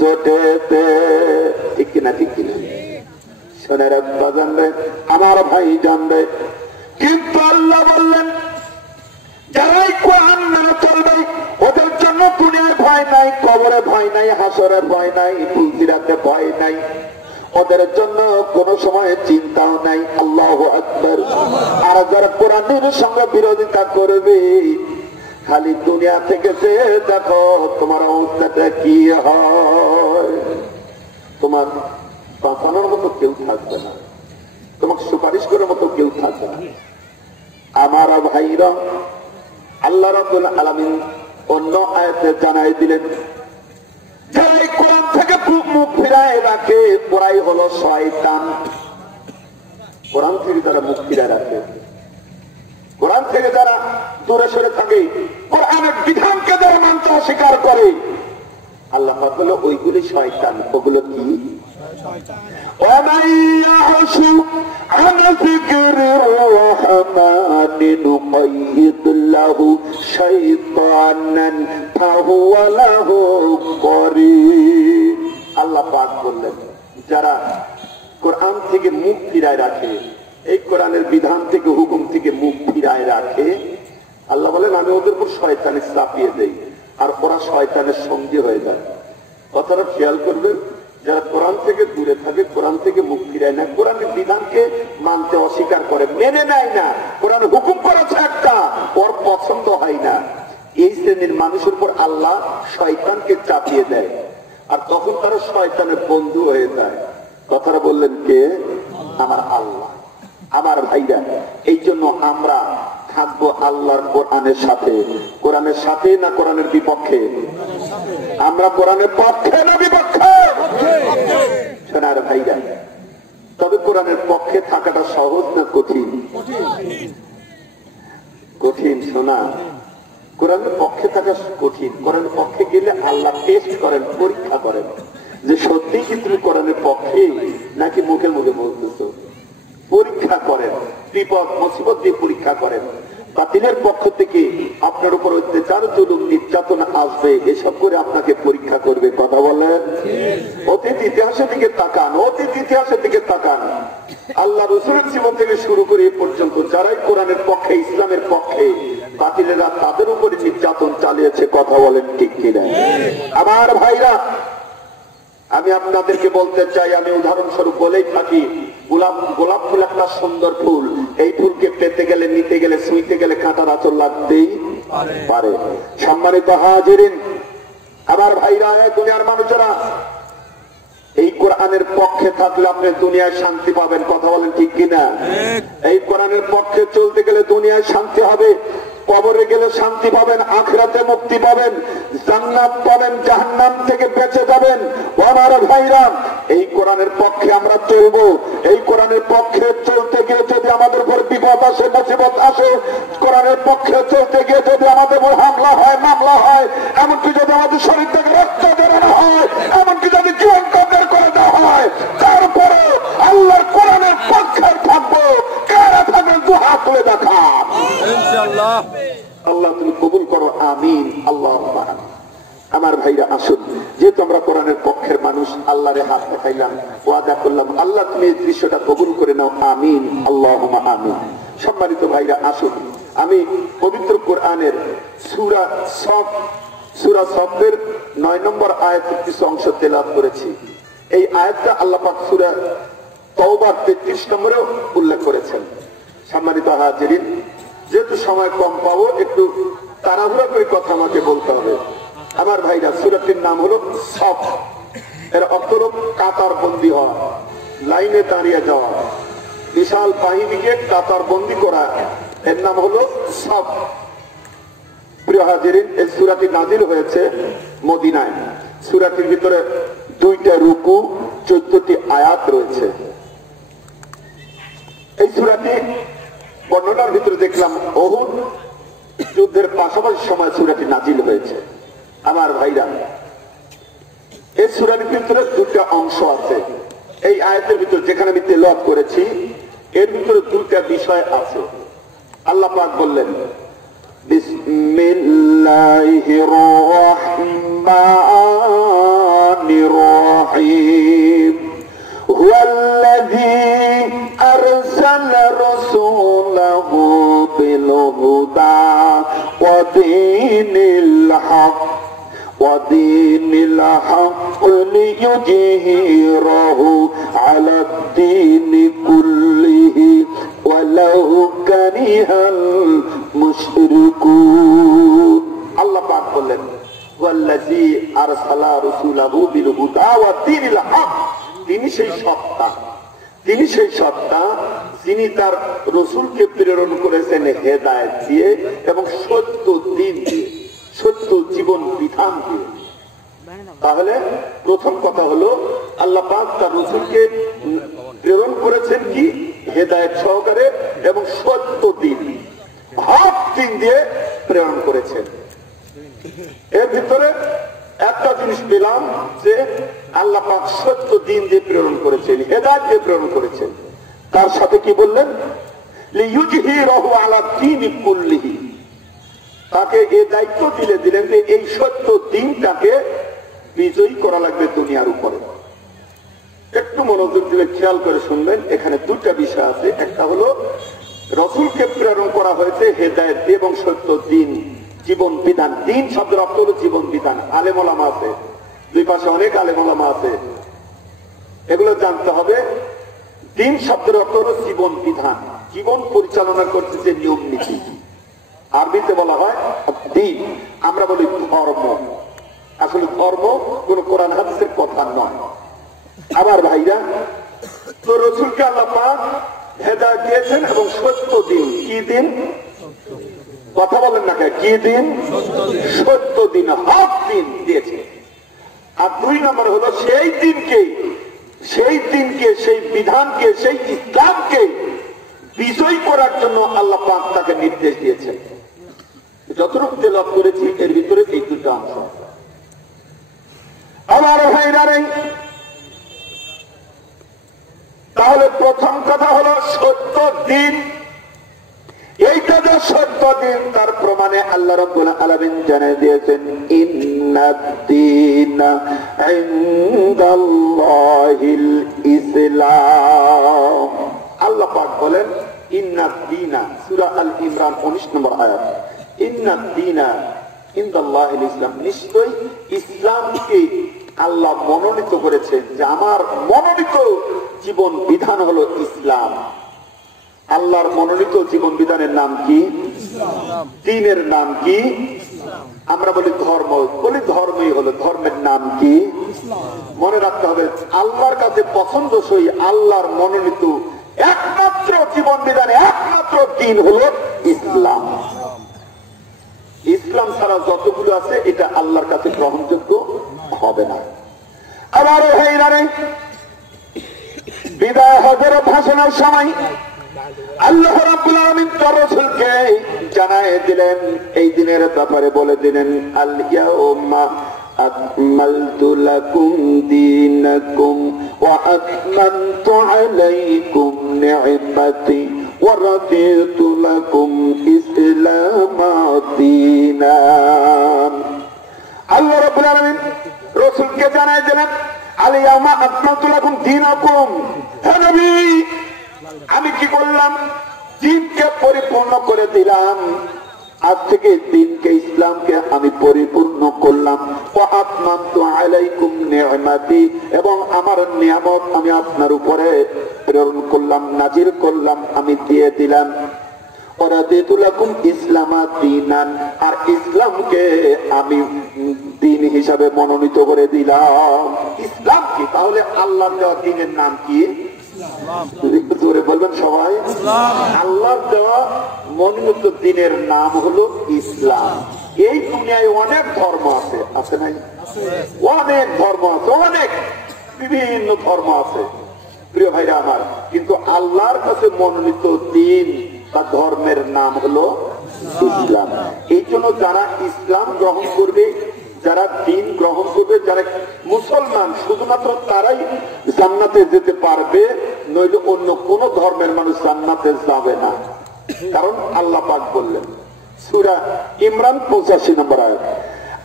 চোটেতে, ঠিক কিনা? ঠিক কিনা? শোনে রাখবা, জানবে আমার ভাই, জানবে। কিন্তু আল্লাহ বললেন, যারাই কোরআন মেনে চলবে ওদের জন্য দুনিয়ায় ভয় নাই, কবরে ভয় নাই, হাসরে ভয় নাই, ফুলসিরাতে ভয় নাই, ওদের জন্য কোন সময় চিন্তাও নাই। আল্লাহু আকবার। আর যারা কোরআনের সঙ্গে বিরোধিতা করবে, খালি দুনিয়া থেকে যে দেখো তোমার অবস্থাটা কি হয়। তোমার বাঁচানোর মতো কেউ থাকবে না, তোমাকে সুপারিশ করার মতো কেউ থাকবে না। আমার ভাইরা, আল্লাহ রাব্বুল আলামিন অন্য আয়াতে জানাই দিলেন, যারা এই কোরআন থেকে মুখ ফিরায় রাখে, ওরাই হলো শয়তান। কোরআন থেকে যারা মুখ ফিরায় রাখে, কোরআন থেকে যারা দূরে সরে থাকে, কোরআনের বিধানকে যারা মানতে অস্বীকার করে, আল্লাহ পাক বলে ওইগুলি শয়তান। ওগুলো কি? ومن يعش عن ذكر الرحمن نقيض له شيطانا فهو له قرين। আল্লাহ পাক বললেন, যারা কোরআন থেকে মুখ ফিরায় রাখে, এই কোরআনের বিধান থেকে, হুকুম থেকে মুখ ফিরায় রাখে, আল্লাহ বলেন আমি ওদের উপর শয়তানে চাপিয়ে দেই, আর ওরা শয়তানের সঙ্গী হয়ে যায়। কথাটা খেয়াল করবেন, যারা কোরআন থেকে দূরে থাকে, কোরআন থেকে মুখ ফিরায় না, কোরআনের বিধানকে মানতে অস্বীকার করে, মেনে নেয় না, কোরআন হুকুম করেছে একটা, ওর পছন্দ হয় না, এই শ্রেণীর মানুষের উপর আল্লাহ শয়তানকে চাপিয়ে দেয়, আর তখন তারা শয়তানের বন্ধু হয়ে যায়। কথাটা বললেন কে? আমার আল্লাহ। আমার ভাইরা, এই জন্য আমরা থাকবো আল্লাহর কোরআনের সাথে। কোরআনের সাথে না কোরআনের বিপক্ষে? আমরা কোরআনের পক্ষে না বিপক্ষে? শোনার ভাইরা, তবে কোরআনের পক্ষে থাকাটা সহজ না কঠিন? কঠিন। শোনা, কোরআনের পক্ষে থাকা কঠিন। কোরআনের পক্ষে গেলে আল্লাহ টেস্ট করেন, পরীক্ষা করেন, যে সত্যি কি তুমি কোরআনের পক্ষে নাকি মুখে মুখে বলতেছো। পরীক্ষা করেন, বিপদ মুসিবত দিয়ে পরীক্ষা করেন। বাতিলের পক্ষ থেকে আপনার উপর অত্যাচার, জুলুম, নির্যাতন আসবে, এসব করে আপনাকে পরীক্ষা করবে। কথা বলেন। অতীত ইতিহাসের দিকে তাকান, অতীত ইতিহাসের দিকে তাকান। আল্লাহ রাসূলের জীবন থেকে শুরু করে এ পর্যন্ত যারাই কোরআনের পক্ষে, ইসলামের পক্ষে, বাতিলেরা তাদের উপরে নির্যাতন চালিয়েছে। কথা বলেন ঠিক কিনা? আমার ভাইরা, আমি আপনাদেরকে বলতে চাই, আমি উদাহরণস্বরূপ বলেই থাকি, গোলাপ ফুল একটা সুন্দর ফুল, এই ফুলকে পেতে গেলে, নিতে গেলে, ছুঁইতে গেলে কাঁটার আঁচড় লাগতেই পারে। সম্মানিত হাজিরিন, আমার ভাইরা, দুনিয়ার মানুষেরা, এই কোরআনের পক্ষে থাকলে আপনি দুনিয়ায় শান্তি পাবেন। কথা বলেন ঠিক কিনা? এই কোরআনের পক্ষে চলতে গেলে দুনিয়ায় শান্তি হবে, কবরে গেলে শান্তি পাবেন, আখিরাতে মুক্তি পাবেন, জান্নাত পাবেন, জাহান্নাম থেকে বেঁচে যাবেন। আমার ভাইরা, এই কোরআনের পক্ষে আমরা চলবো। এই কোরআনের পক্ষে চলতে গিয়ে যদি আমাদের উপর বিপদ আসে, মুসিবত আসে, কোরআনের পক্ষে চলতে গিয়ে যদি আমাদের উপর হামলা হয়, মামলা হয়, এমনকি যদি আমাদের শরীর থেকে রক্ত বেরোনো হয়, এমনকি যদি জীবন কবর করে দেওয়া হয়, তারপরে আল্লাহর কোরআনের পক্ষে থাকবো। কারা থাকবেন? দু হাত তুলে দেখা। ইনশাআল্লাহ। আল্লাহ তুমি কবুল করো, আমিন। আল্লাহ। আমার ভাইরা, আসুন, যেহেতু আমরা কোরআনের পক্ষের মানুষ, আল্লাহরে হাত দেখাইলাম, ওয়াদা করলাম, আল্লাহ তুমি এই দৃশ্যটা কবুল করে নাও, আমিন। আল্লাহুম্মা আমিন। সম্মানিত ভাইরা, আসুন, আমি পবিত্র কোরআনের সূরা সফের 9 নম্বর আয়াতের কিছু অংশ তেলাওয়াত করেছি। এই আয়াতটা আল্লাহ পাক সূরা তাওবার 33 নম্বরে উল্লেখ করেছেন। সম্মানিত হাজিরিন, যেহেতু সময় কম পাবো, একটু তাড়াহুড়া করে কথা আমাকে বলতে হবে। আমার ভাইরা, সূরাটির নাম হলো সাফ। এর অর্থ হলো কাতার বন্দী হওয়া, লাইনে দাঁড়িয়ে যাওয়া, বিশাল বাহিনীকে কাতার বন্দী করা, এর নাম হলো সাফ। প্রিয় হাজিরিন, এই সূরাটি নাজিল হয়েছে মদিনায়। সূরাটির ভিতরে 2টা রুকু, 14টি আয়াত রয়েছে। এই সূরাটি বর্ণনার ভিতরে দেখলাম উহুদ যুদ্ধের পাশাপাশি সময় সূরাটি নাজিল হয়েছে। আমার ভাইরা, এই সূরাটির ভিতরে 2টা অংশ আছে। এই আয়াতের ভিতরে যেখানে আমি তেলাওয়াত করেছি, এর ভিতরে 2টা বিষয় আছে। আল্লাহ পাক বললেন, বিসমিল্লাহির রাহমানির রাহিম, হুয়াল্লাযী আরসালা রাসূলাহু বিল হুদা ওয়া দীনিল হক ودين الحق ليظهره على الدين كله ولو كره المشركون। আল্লাহ পাক বললেন, ওয়াল্লাযী আরসালা রাসূলাহু বিল হুদা ওয়া দীনিল হক, তিনি সেই সত্তা, তিনি সেই সত্তা যিনি তার রাসূলকে প্রেরণ করেছেন হেদায়েত দিয়ে এবং সত্য দ্বীন দিয়ে, সত্য জীবন বিধান দিয়ে। তাহলে প্রথম কথা হলো, আল্লাহ পাক তার রাসূলকে প্রেরণ করেছেন কি? হেদায়েত সহকারে এবং সত্য দ্বীন, হক দ্বীন দিয়ে প্রেরণ করেছেন। এর ভিতরে একটা জিনিস পেলাম যে আল্লাহ পাক সত্য দ্বীন দিয়ে প্রেরণ করেছেন, হেদায়েত দিয়ে প্রেরণ করেছেন। তার সাথে কি বললেন? লিইয়ুযহিরাহু আলা দ্বীনি কুল্লিহি, তাকে এই দায়িত্ব দিলেন যে এই সত্য দ্বীনটাকে বিজয়ী করা লাগবে দুনিয়ার উপরে। একটু মনোযোগ দিলে খেয়াল করে শুনবেন, এখানে 2টা বিষয় আছে। একটা হলো রাসূলকে প্রেরণ করা হয়েছে হেদায়েত এবং সত্য দ্বীন, জীবন বিধান। দ্বীন শব্দের অর্থ হলো জীবন বিধান। আলেম ওলামা আছে, দুই পাশে অনেক আলেম ওলামা আছে, এগুলো জানতে হবে। দ্বীন শব্দের অর্থ হলো জীবন বিধান, জীবন পরিচালনা করতে যে নিয়ম নীতি। আরবিতে বলা হয় দ্বীন, আমরা বলি ধর্ম। আসলে ধর্ম কোন কোরআন হাদিসের কথা নয়। আবার ভাইরা, তো রাসূলকে আল্লাহ পাক হেদায়েত দিয়েছেন এবং সত্য দ্বীন। কি দিন? কথা বলেন না কেন? কি দিন? সত্য দ্বীন, হক দ্বীন দিয়েছে। আর 2 নম্বর হলো সেই দিনকে, সেই বিধানকে, সেই ইসলামকে বিজয় করার জন্য আল্লাহ পাক তাকে নির্দেশ দিয়েছেন। যতটুকু তেলাওয়াত করেছি এর ভিতরে এই 2টা অংশ। আমার ভাইরা, তাহলে প্রথম কথা হলো সত্য দ্বীন। এইটা যে সত্য দ্বীন, তার প্রমাণে আল্লাহ রাব্বুল আলামিন জানিয়ে দিয়েছেন, ইন্নাদ-দীনা ইনদাল্লাহিল ইসলাম। আল্লাহ পাক বলেন ইন্নাদ-দীনা, সূরা আল ইমরান 19 নম্বর আয়াত, ইন্নাদ-দীনা ইনদাল্লাহিল ইসলাম, নিশ্চয়ই ইসলামকে আল্লাহ মনোনীত করেছেন যে আমার মনোনীত জীবন বিধান হলো ইসলাম। আল্লাহর মনোনীত জীবন বিধানের নাম কি? দ্বীনের নাম কি? আমরা বলি ধর্ম, বলি ধর্মই হলো, ধর্মের নাম কি? মনে রাখতে হবে, আল্লাহর কাছে পছন্দসই, আল্লাহর মনোনীত একমাত্র জীবন বিধান, একমাত্র দ্বীন হলো ইসলাম। ইসলাম ছাড়া যতগুলো আছে এটা আল্লাহর কাছে গ্রহণযোগ্য হবে না। আবার বিদায় হজের ভাষণের সময় আল্লাহ রাব্বুল আলামিন তার রাসূলকে জানায় দিলেন, এই দিনের ব্যাপারে বলে দিলেন, আল ইয়াউমা আকমালতু লাকুম দীনাকুম ওয়া আতমামতু আলাইকুম নি'মাতি ওয়া রাদিতু লাকুম ইসলামা দীনান। আল্লাহ রাব্বুল আলামিন রাসূলকে জানায় দিলেন, আল ইয়াউমা আকমালতু লাকুম দীনাকুম, হে নবী আমি কি করলাম? দ্বীনকে পরিপূর্ণ করে দিলাম। আজ থেকে দ্বীনকে, ইসলামকে আমি পরিপূর্ণ করলাম। ওয়া আতমামতু আলাইকুম নি'মাতি, এবং আমার নিয়ামত আমি আপনার উপরে প্রেরণ করলাম, নাজিল করলাম, আমি দিয়ে দিলাম। আর ইসলামকে আমি দিন হিসাবে মনোনীত করে দিলাম। ইসলাম কি? তাহলে আল্লাহর দেওয়া দিনের নাম কি? জোরে বলবেন সবাই। আল্লাহর দেওয়া মনোনীত দিনের নাম হলো ইসলাম। এই দুনিয়ায় অনেক ধর্ম আছে, আছে নাই? অনেক ধর্ম আছে, অনেক বিভিন্ন ধর্ম আছে প্রিয় ভাইরা আমার, কিন্তু আল্লাহর কাছে মনোনীত দিন বা ধর্মের নাম হলো ইসলাম। এই জন্য যারা ইসলাম গ্রহণ করবে, যারা দিন গ্রহণ করবে, যারা মুসলমান, শুধুমাত্র তারাই জান্নাতে যেতে পারবে, নইলে অন্য কোন ধর্মের মানুষ জান্নাতে যাবে না। কারণ আল্লাহ পাক বললেন সূরা ইমরান 85 নম্বর আয়াত,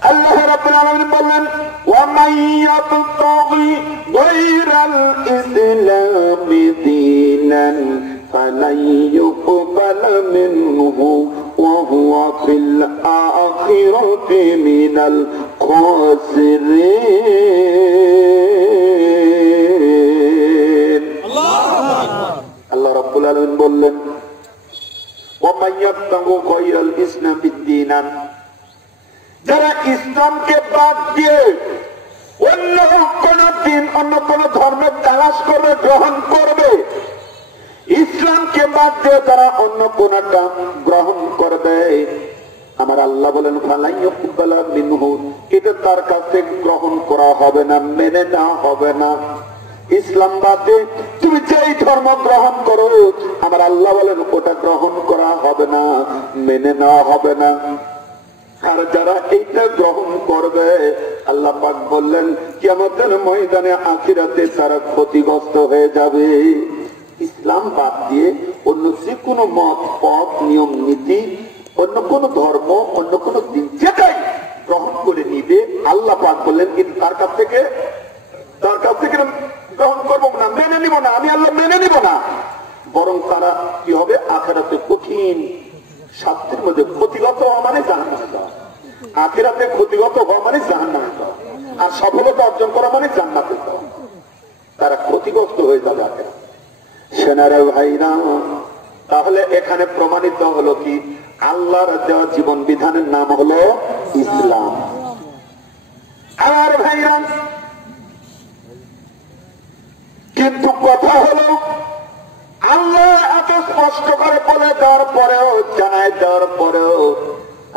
আল্লাহ রাব্বুল আলামিন বললেন ওয়া মান ইয়াবতাগি গায়রাল ইসলামি দীনান ফালাই ইউকবালা মিনহু ওয়া হুয়া ফিল আখিরাতি মিনাল খাসিরিন। আল্লাহ রাব্বুল আলামিন বললেন ওয়া মান ইয়াবতাগি গায়রাল ইসলামি দীনান, যারা ইসলামকে বাদ দিয়ে অন্য কোন দিন, অন্য কোন ধর্মের তালাশ করবে, গ্রহণ করবে, ইসলামকে বাদ দিয়ে যারা অন্য কোনটা গ্রহণ করবে, আমার আল্লাহ বলেন ফালাই ইউকবালা মিনহু, এটা তার কাছে গ্রহণ করা হবে না, মেনে নেওয়া হবে না। ইসলাম বাদে তুমি যেই ধর্ম গ্রহণ করো, আমার আল্লাহ বলেন ওটা গ্রহণ করা হবে না, মেনে নেওয়া হবে না। আর যারা এইটা গ্রহণ করবে, আল্লাহ পাক বললেন কিয়ামতের ময়দানে আখিরাতে তারা ক্ষতিগ্রস্ত হয়ে যাবে। ইসলাম বাদ দিয়ে অন্য যে কোনো মত, পথ, নিয়ম, নীতি, অন্য কোন ধর্ম, অন্য কোন দিন যেটাই গ্রহণ করে নিবে, আল্লাহ পাক বললেন কিন্তু তার কাছ থেকে গ্রহণ করবো না, মেনে নিব না, আমি আল্লাহ মেনে নিব না। বরং তারা কি হবে? আখিরাতে কঠিন শাস্তির মধ্যে ক্ষতিগত হওয়া মানে জাহান্নামে যাওয়া। আখিরাতে ক্ষতিগত হওয়া মানে জাহান্নামে যাওয়া, আর সফলতা অর্জন করা মানে জান্নাতে যাওয়া। তারা ক্ষতিগ্রস্ত হয়ে যাবে আখিরাতে। সেনারা ভাইরা, তাহলে এখানে প্রমাণিত হলো কি? আল্লাহর দেওয়া জীবন বিধানের নাম হলো ইসলাম। আর ভাইরা, কিন্তু কথা হলো আল্লাহ এত স্পষ্ট করে বলে দেওয়ার পরেও, জানায় দেওয়ার পরেও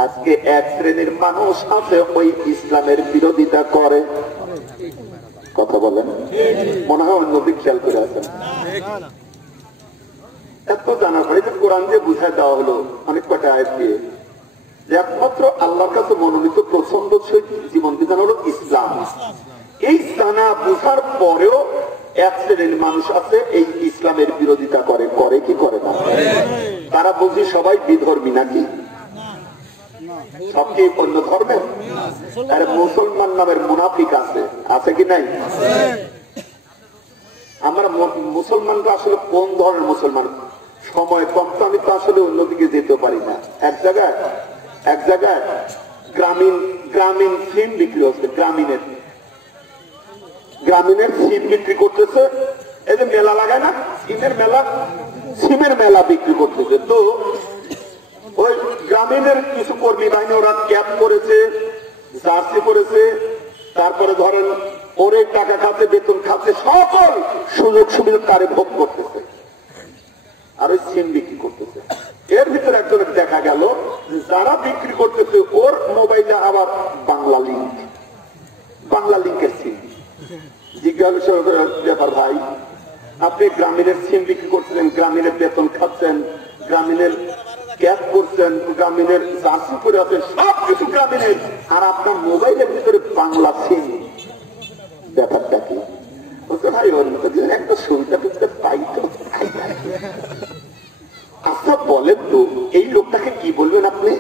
আজকে এক শ্রেণীর মানুষ আছে ওই ইসলামের বিরোধিতা করে। কথা বলেন, মনে হয় অন্যদিক খেয়াল করে আছেন। এত জানার পরে যে কোরআন যে বুঝায় দেওয়া হলো অনেক কটা আয়াত দিয়ে, যে একমাত্র আল্লাহর কাছে মনোনীত প্রচন্ড জীবন বিধান হলো ইসলাম। এই জানা বুঝার পরেও এক শ্রেণীর মানুষ আছে এই ইসলামের বিরোধিতা করে। করে কি করে না? তারা বুঝি সবাই বিধর্মী নাকি? সব কি অন্য ধর্মের? আরে মুসলমান নামের মুনাফিক আছে, আছে কি নাই? আমরা মুসলমানরা আসলে কোন ধরনের মুসলমান? সময় কম তো, আমি তো আসলে অন্যদিকে যেতে পারি না। এক জায়গায় গ্রামীণ সিম বিক্রি হচ্ছে, গ্রামীণের সিম বিক্রি করতেছে। এই যে মেলা লাগায় না, সিমের মেলা বিক্রি করতেছে। তো ওই গ্রামীণের কিছু কর্মী বাহিনী ওরা ক্যাপ করেছে, জার্সি করেছে, তারপরে ধরেন ওরে টাকা খাতে, বেতন খাতে, সকল সুযোগ সুবিধা তারে ভোগ করতেছে, আর ওই সিম বিক্রি করতেছে। এর ভিতরে একজনের দেখা গেল যারা বিক্রি করতেছে ওর মোবাইলে আবার বাংলা লিঙ্কের সিম। জিজ্ঞাসা ব্যাপার, ভাই আপনি গ্রামীণের সিম বিক্রি করছিলেন, গ্রামীণের বেতন খাচ্ছেন, গ্রামীণের ক্যাব করছেন, গ্রামীণের জার্সি করে আছেন, সবকিছু গ্রামীণের, আর আপনার মোবাইলের ভিতরে বাংলা সিম, ব্যাপারটা কি? ভাই একটা শুনতে পাই তো। আচ্ছা বলেন তো, এই লোকটাকে কি বলবেন আপনি?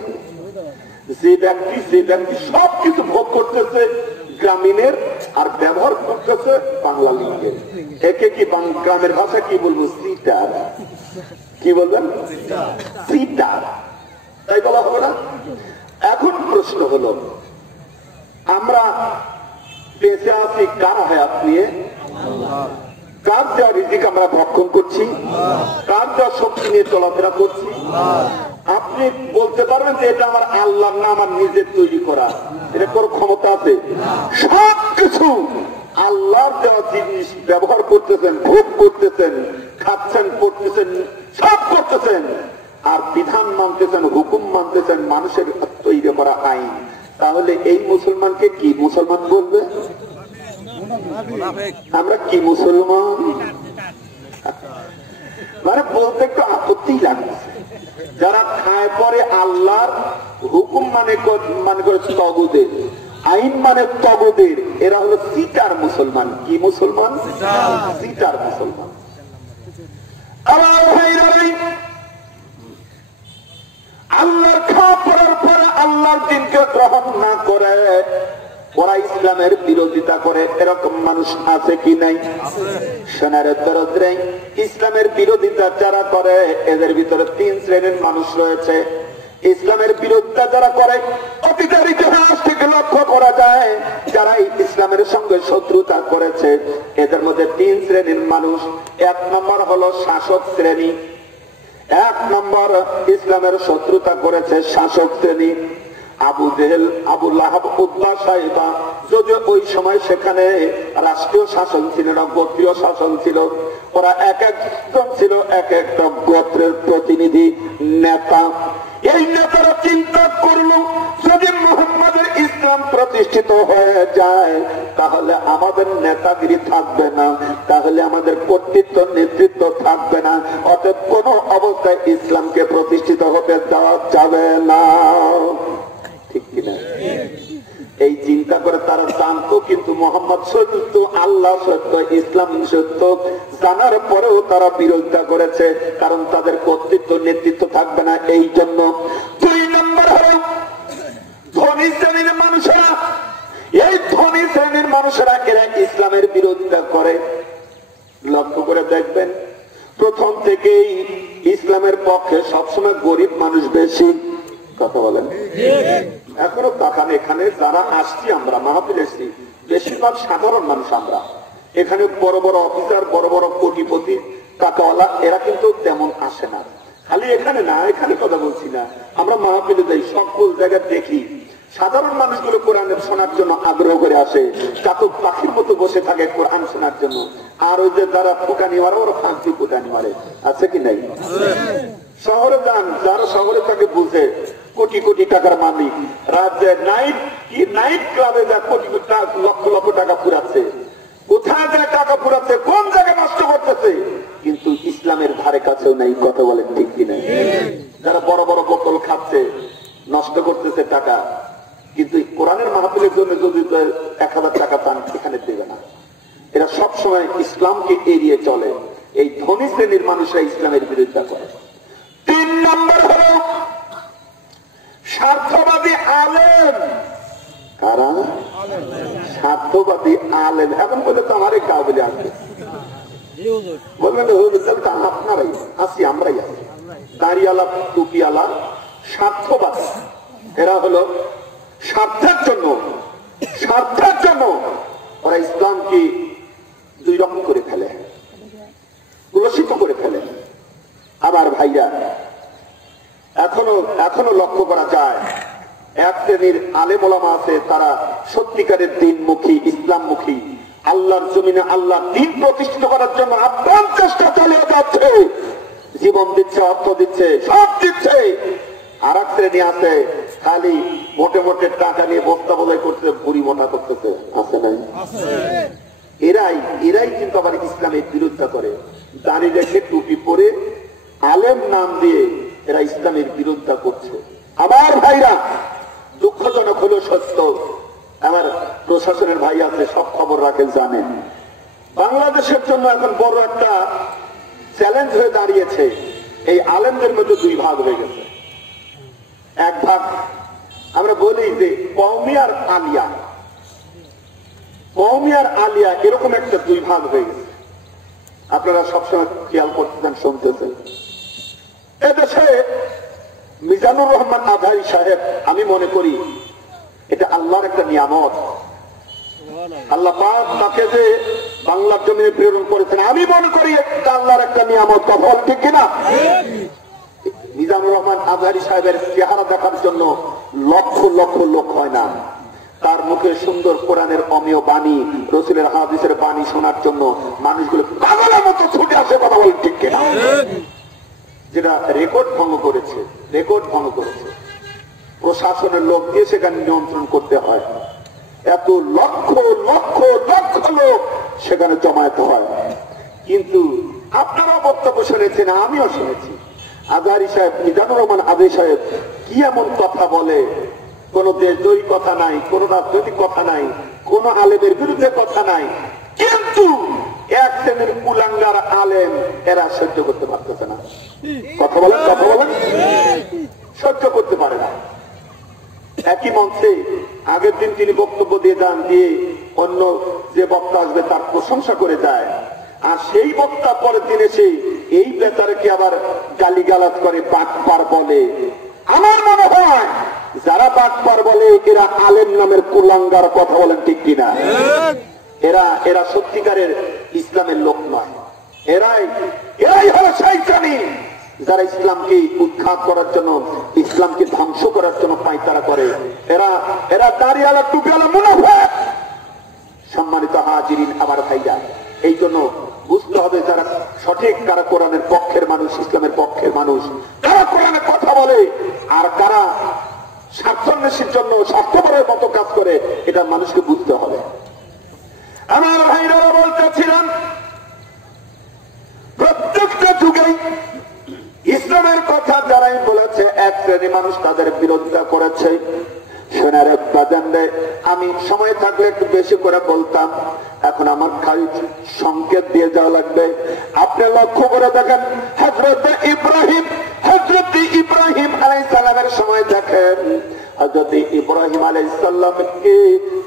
যে ব্যক্তি সবকিছু ভোগ করতেছে গ্রামীণের আর ব্যবহার করতেছে বাংলা লিঙ্গের, একে কি গ্রামের ভাষা কি বলবো? সিটার। কি বলবেন? সিটার। তাই বলা হবে না? এখন প্রশ্ন হলো, আমরা বেঁচে আছি কার হায়াত নিয়ে? কার দেওয়া রিজিক আমরা ভক্ষণ করছি, কার দেওয়া শক্তি নিয়ে চলাফেরা করছি। আপনি বলতে পারবেন যে এটা আমার আল্লাহর না আমার নিজের তৈরি করা, এটা কোনো ক্ষমতা আছে? সবকিছু আল্লাহর দেওয়া জিনিস ব্যবহার করতেছেন, ভোগ করতেছেন, খাচ্ছেন, পড়তেছেন, সব করতেছেন, আর বিধান মানতেছেন, হুকুম মানতেছেন, মানুষের তৈরি করা আইন। তাহলে এই মুসলমানকে কি মুসলমান বলবে? আমরা কি মুসলমান? মানে বলতে একটু আপত্তি লাগছে। যারা খায় পরে আল্লাহর হুকুম মানে করে তগুদের, আইন মানে তগুদের, এরা হলো সিটার মুসলমান। কি মুসলমান? সিটার মুসলমান। আল্লাহর খাওয়া পড়ার পরে আল্লাহর দিনকে গ্রহণ না করে ওরা ইসলামের বিরোধিতা করে, এরকম মানুষ আছে কি নাই? সোনারের দরদরে ইসলামের বিরোধিতা যারা করে এদের ভিতরে 3 শ্রেণীর মানুষ রয়েছে। ইসলামের বিরোধিতা যারা করে অতীতের ইতিহাস থেকে লক্ষ্য করা যায়, যারা ইসলামের সঙ্গে শত্রুতা করেছে এদের মধ্যে 3 শ্রেণীর মানুষ। 1 নম্বর হলো শাসক শ্রেণী। 1 নম্বর ইসলামের শত্রুতা করেছে শাসক শ্রেণী। আবু জেহেল, আবু লাহাব, উতবা, সাইবা, যদিও ওই সময় সেখানে রাষ্ট্রীয় শাসন ছিল না, গোত্রীয় শাসন ছিল। ওরা এক একজন ছিল এক একটা গোত্রের প্রতিনিধি, নেতা। এই নেতারা চিন্তা করলো যদি মুহাম্মাদের ইসলাম প্রতিষ্ঠিত হয়ে যায় তাহলে আমাদের নেতাগিরি থাকবে না, তাহলে আমাদের কর্তৃত্ব নেতৃত্ব থাকবে না, অতএব কোন অবস্থায় ইসলামকে প্রতিষ্ঠিত হতে দেওয়া যাবে না। ঠিক কিনা? এই চিন্তা করে তারা জানতো কিন্তু মোহাম্মদ সত্য, আল্লাহ সত্য, ইসলাম সত্য, জানার পরেও তারা বিরোধিতা করেছে, কারণ তাদের কর্তৃত্ব নেতৃত্ব থাকবে না। এই জন্য 2 নম্বর হল ধনী শ্রেণীর মানুষেরা। এই ধনী শ্রেণীর মানুষেরা এরা ইসলামের বিরোধিতা করে। লক্ষ্য করে দেখবেন প্রথম থেকেই ইসলামের পক্ষে সবসময় গরিব মানুষ বেশি। কথা বলেন? এখনো তাকান, এখানে যারা আসছি আমরা মাহফিল এসছি বেশিরভাগ সাধারণ মানুষ। আমরা এখানে বড় বড় অফিসার, বড় বড় কোটিপতি, টাকাওয়ালা এরা কিন্তু তেমন আসে না। খালি এখানে না, এখানে কথা বলছি না, আমরা মাহফিলে যাই, সকল জায়গায় দেখি সাধারণ মানুষগুলো কোরআন শোনার জন্য আগ্রহ করে আসে, চাতক পাখির মতো বসে থাকে কোরআন শোনার জন্য। আর ওই যে যারা ফুটানি মারে ওরা ফাঁকি ফুটানি মারে, আছে কি নাই? শহরে যান, যারা শহরে তাকে বুঝে কোটি কোটি টাকার মালিক, রাজ্যে নাইট ক্লাবে যা কোটি কোটি লক্ষ লক্ষ টাকা পুরাচ্ছে, কোথায় যায় টাকা পুরাচ্ছে, কোন জায়গায় নষ্ট করতেছে, কিন্তু ইসলামের ধারে কাছেও নাই। কথা বলেন ঠিক কিনা? যারা বড় বড় বোতল খাচ্ছে, নষ্ট করতেছে টাকা, কিন্তু কোরআনের মাহফিলের জন্য যদি 1000 টাকা পান এখানে দেবে না। এরা সবসময় ইসলামকে এড়িয়ে চলে। এই ধনী শ্রেণীর মানুষরা ইসলামের বিরোধিতা করে। 3 নম্বর হল স্বার্থবাদী আলেম। কারা? স্বার্থবাদী আলেম। এখন বলে তো আমার গা বলে আসবে, বলবেন আপনারাই আসি, আমরাই আছি। দাড়িওয়ালা, টুপিওয়ালা স্বার্থবাদী। এরা হলো স্বার্থের জন্য ওরা ইসলামকে 2 রকম করে ফেলে, কুলসিত করে ফেলে। আবার ভাইরা এখনো লক্ষ্য করা যায় 1 শ্রেণীর আলেম ওলামা আছে, তারা সত্যিকারের দিনমুখী, ইসলামমুখী, আল্লাহর জমিনে আল্লাহর দিন প্রতিষ্ঠিত করার জন্য আপ্রাণ চেষ্টা চালিয়ে যাচ্ছে, জীবন দিচ্ছে, অর্থ দিচ্ছে, সব দিচ্ছে। আর 1 শ্রেণী আছে খালি মোটে মোটে টাকা নিয়ে বস্তা বোঝাই করতে, বুড়ি মোটা করতেছে, আছে নাই? এরাই কিন্তু আবার ইসলামের বিরোধিতা করে। দাঁড়িয়ে রেখে টুপি পরে আলেম নাম দিয়ে এরা ইসলামের বিরোধিতা করছে। আমার ভাইরা, দুঃখজনক হলো সত্য, আমার প্রশাসনের ভাই আছে, সব খবর রাখেন, জানেন বাংলাদেশের জন্য এখন বড় একটা চ্যালেঞ্জ হয়ে দাঁড়িয়েছে। এই আলেমদের মধ্যে 2 ভাগ হয়ে গেছে। এক ভাগ আমরা বলি যে কওমি আর আলিয়া, কওমি আর আলিয়া, এরকম একটা 2 ভাগ হয়ে গেছে। আপনারা সবসময় খেয়াল করতেছেন, শুনতেছেন। এদেশে মিজানুর রহমান আজহারী সাহেব, আমি মনে করি এটা আল্লাহর একটা নিয়ামত। আল্লাহ পাক তাকে যে বাংলার জমিনে প্রেরণ করেছেন। আমি মনে করি এটা আল্লাহর একটা নিয়ামত, কথা বল ঠিক কিনা? মিজানুর রহমান আজহারী সাহেবের চেহারা দেখার জন্য লক্ষ লক্ষ লোক হয় না, তার মুখে সুন্দর কোরআনের অমেয় বাণী, রসুলের হাদিসের বাণী শোনার জন্য মানুষগুলো পাগলের মতো ছুটে আসে, কথা বল ঠিক কিনা? যেটা রেকর্ড ভঙ্গ করেছে, রেকর্ড ভঙ্গ করেছে। প্রশাসনের লোক দিয়ে সেখানে নিয়ন্ত্রণ করতে হয়, এত লক্ষ লক্ষ লক্ষ লোক সেখানে জমায়েত হয়। কিন্তু আপনারাও বক্তব্য শুনেছেন, আমিও শুনেছি। আজহারী সাহেব, মিজানুর রহমান আজহারী সাহেব কি এমন কথা বলে, কোন দেশদ্রোহী কথা নাই, কোন রাজনৈতিক কথা নাই, কোন আলেমের বিরুদ্ধে কথা নাই, কিন্তু এক শ্রেণীর কুলাঙ্গার আলেম এরা সহ্য করতে পারতেছে না। কথা বলেন, কথা বলেন, সহ্য করতে পারে না। একই মঞ্চে আগের দিন তিনি বক্তব্য দিয়ে যান, দিয়ে অন্য যে বক্তা আসবে তার প্রশংসা করে যায়, আর সেই বক্তা পরের দিন এসে এই বেচারাকে আবার গালিগালাজ করে, বাটপার বলে। আমার মনে হয় যারা বাটপার বলে এরা আলেম নামের কুলাঙ্গার, কথা বলেন ঠিক কিনা? এরা সত্যিকারের ইসলামের লোক নয়, এরাই হলো শয়তানি, যারা ইসলামকে উৎখাত করার জন্য, ইসলামকে ধ্বংস করার জন্য পায়তারা করে। এরা দাড়িওয়ালা টুপিওয়ালা মুনাফিক। সম্মানিত হাজিরিন, আমার ভাইরা, এই জন্য বুঝতে হবে যারা সঠিক, কারা কোরআনের পক্ষের মানুষ, ইসলামের পক্ষের মানুষ, কারা কোরআনের কথা বলে, আর কারা স্বার্থান্বেষীর জন্য স্বার্থপরের মতো কাজ করে, এটা মানুষকে বুঝতে হবে। আমার ভাইরা বলতেছিলাম, প্রত্যেকটা যুগেই ইসলামের কথা যারাই বলেছে এক শ্রেণী মানুষ তাদের বিরোধিতা করেছে। শোনারে বাজানরে, আমি সময় থাকলে একটু বেশি করে বলতাম, এখন আমার খালি সংকেত দিয়ে যাওয়া লাগবে। আপনি লক্ষ্য করে দেখেন, হযরত ইব্রাহিম আলাইহিস সালামের সময় দেখেন, হযরত ইব্রাহিম আলাইহিস সালামকে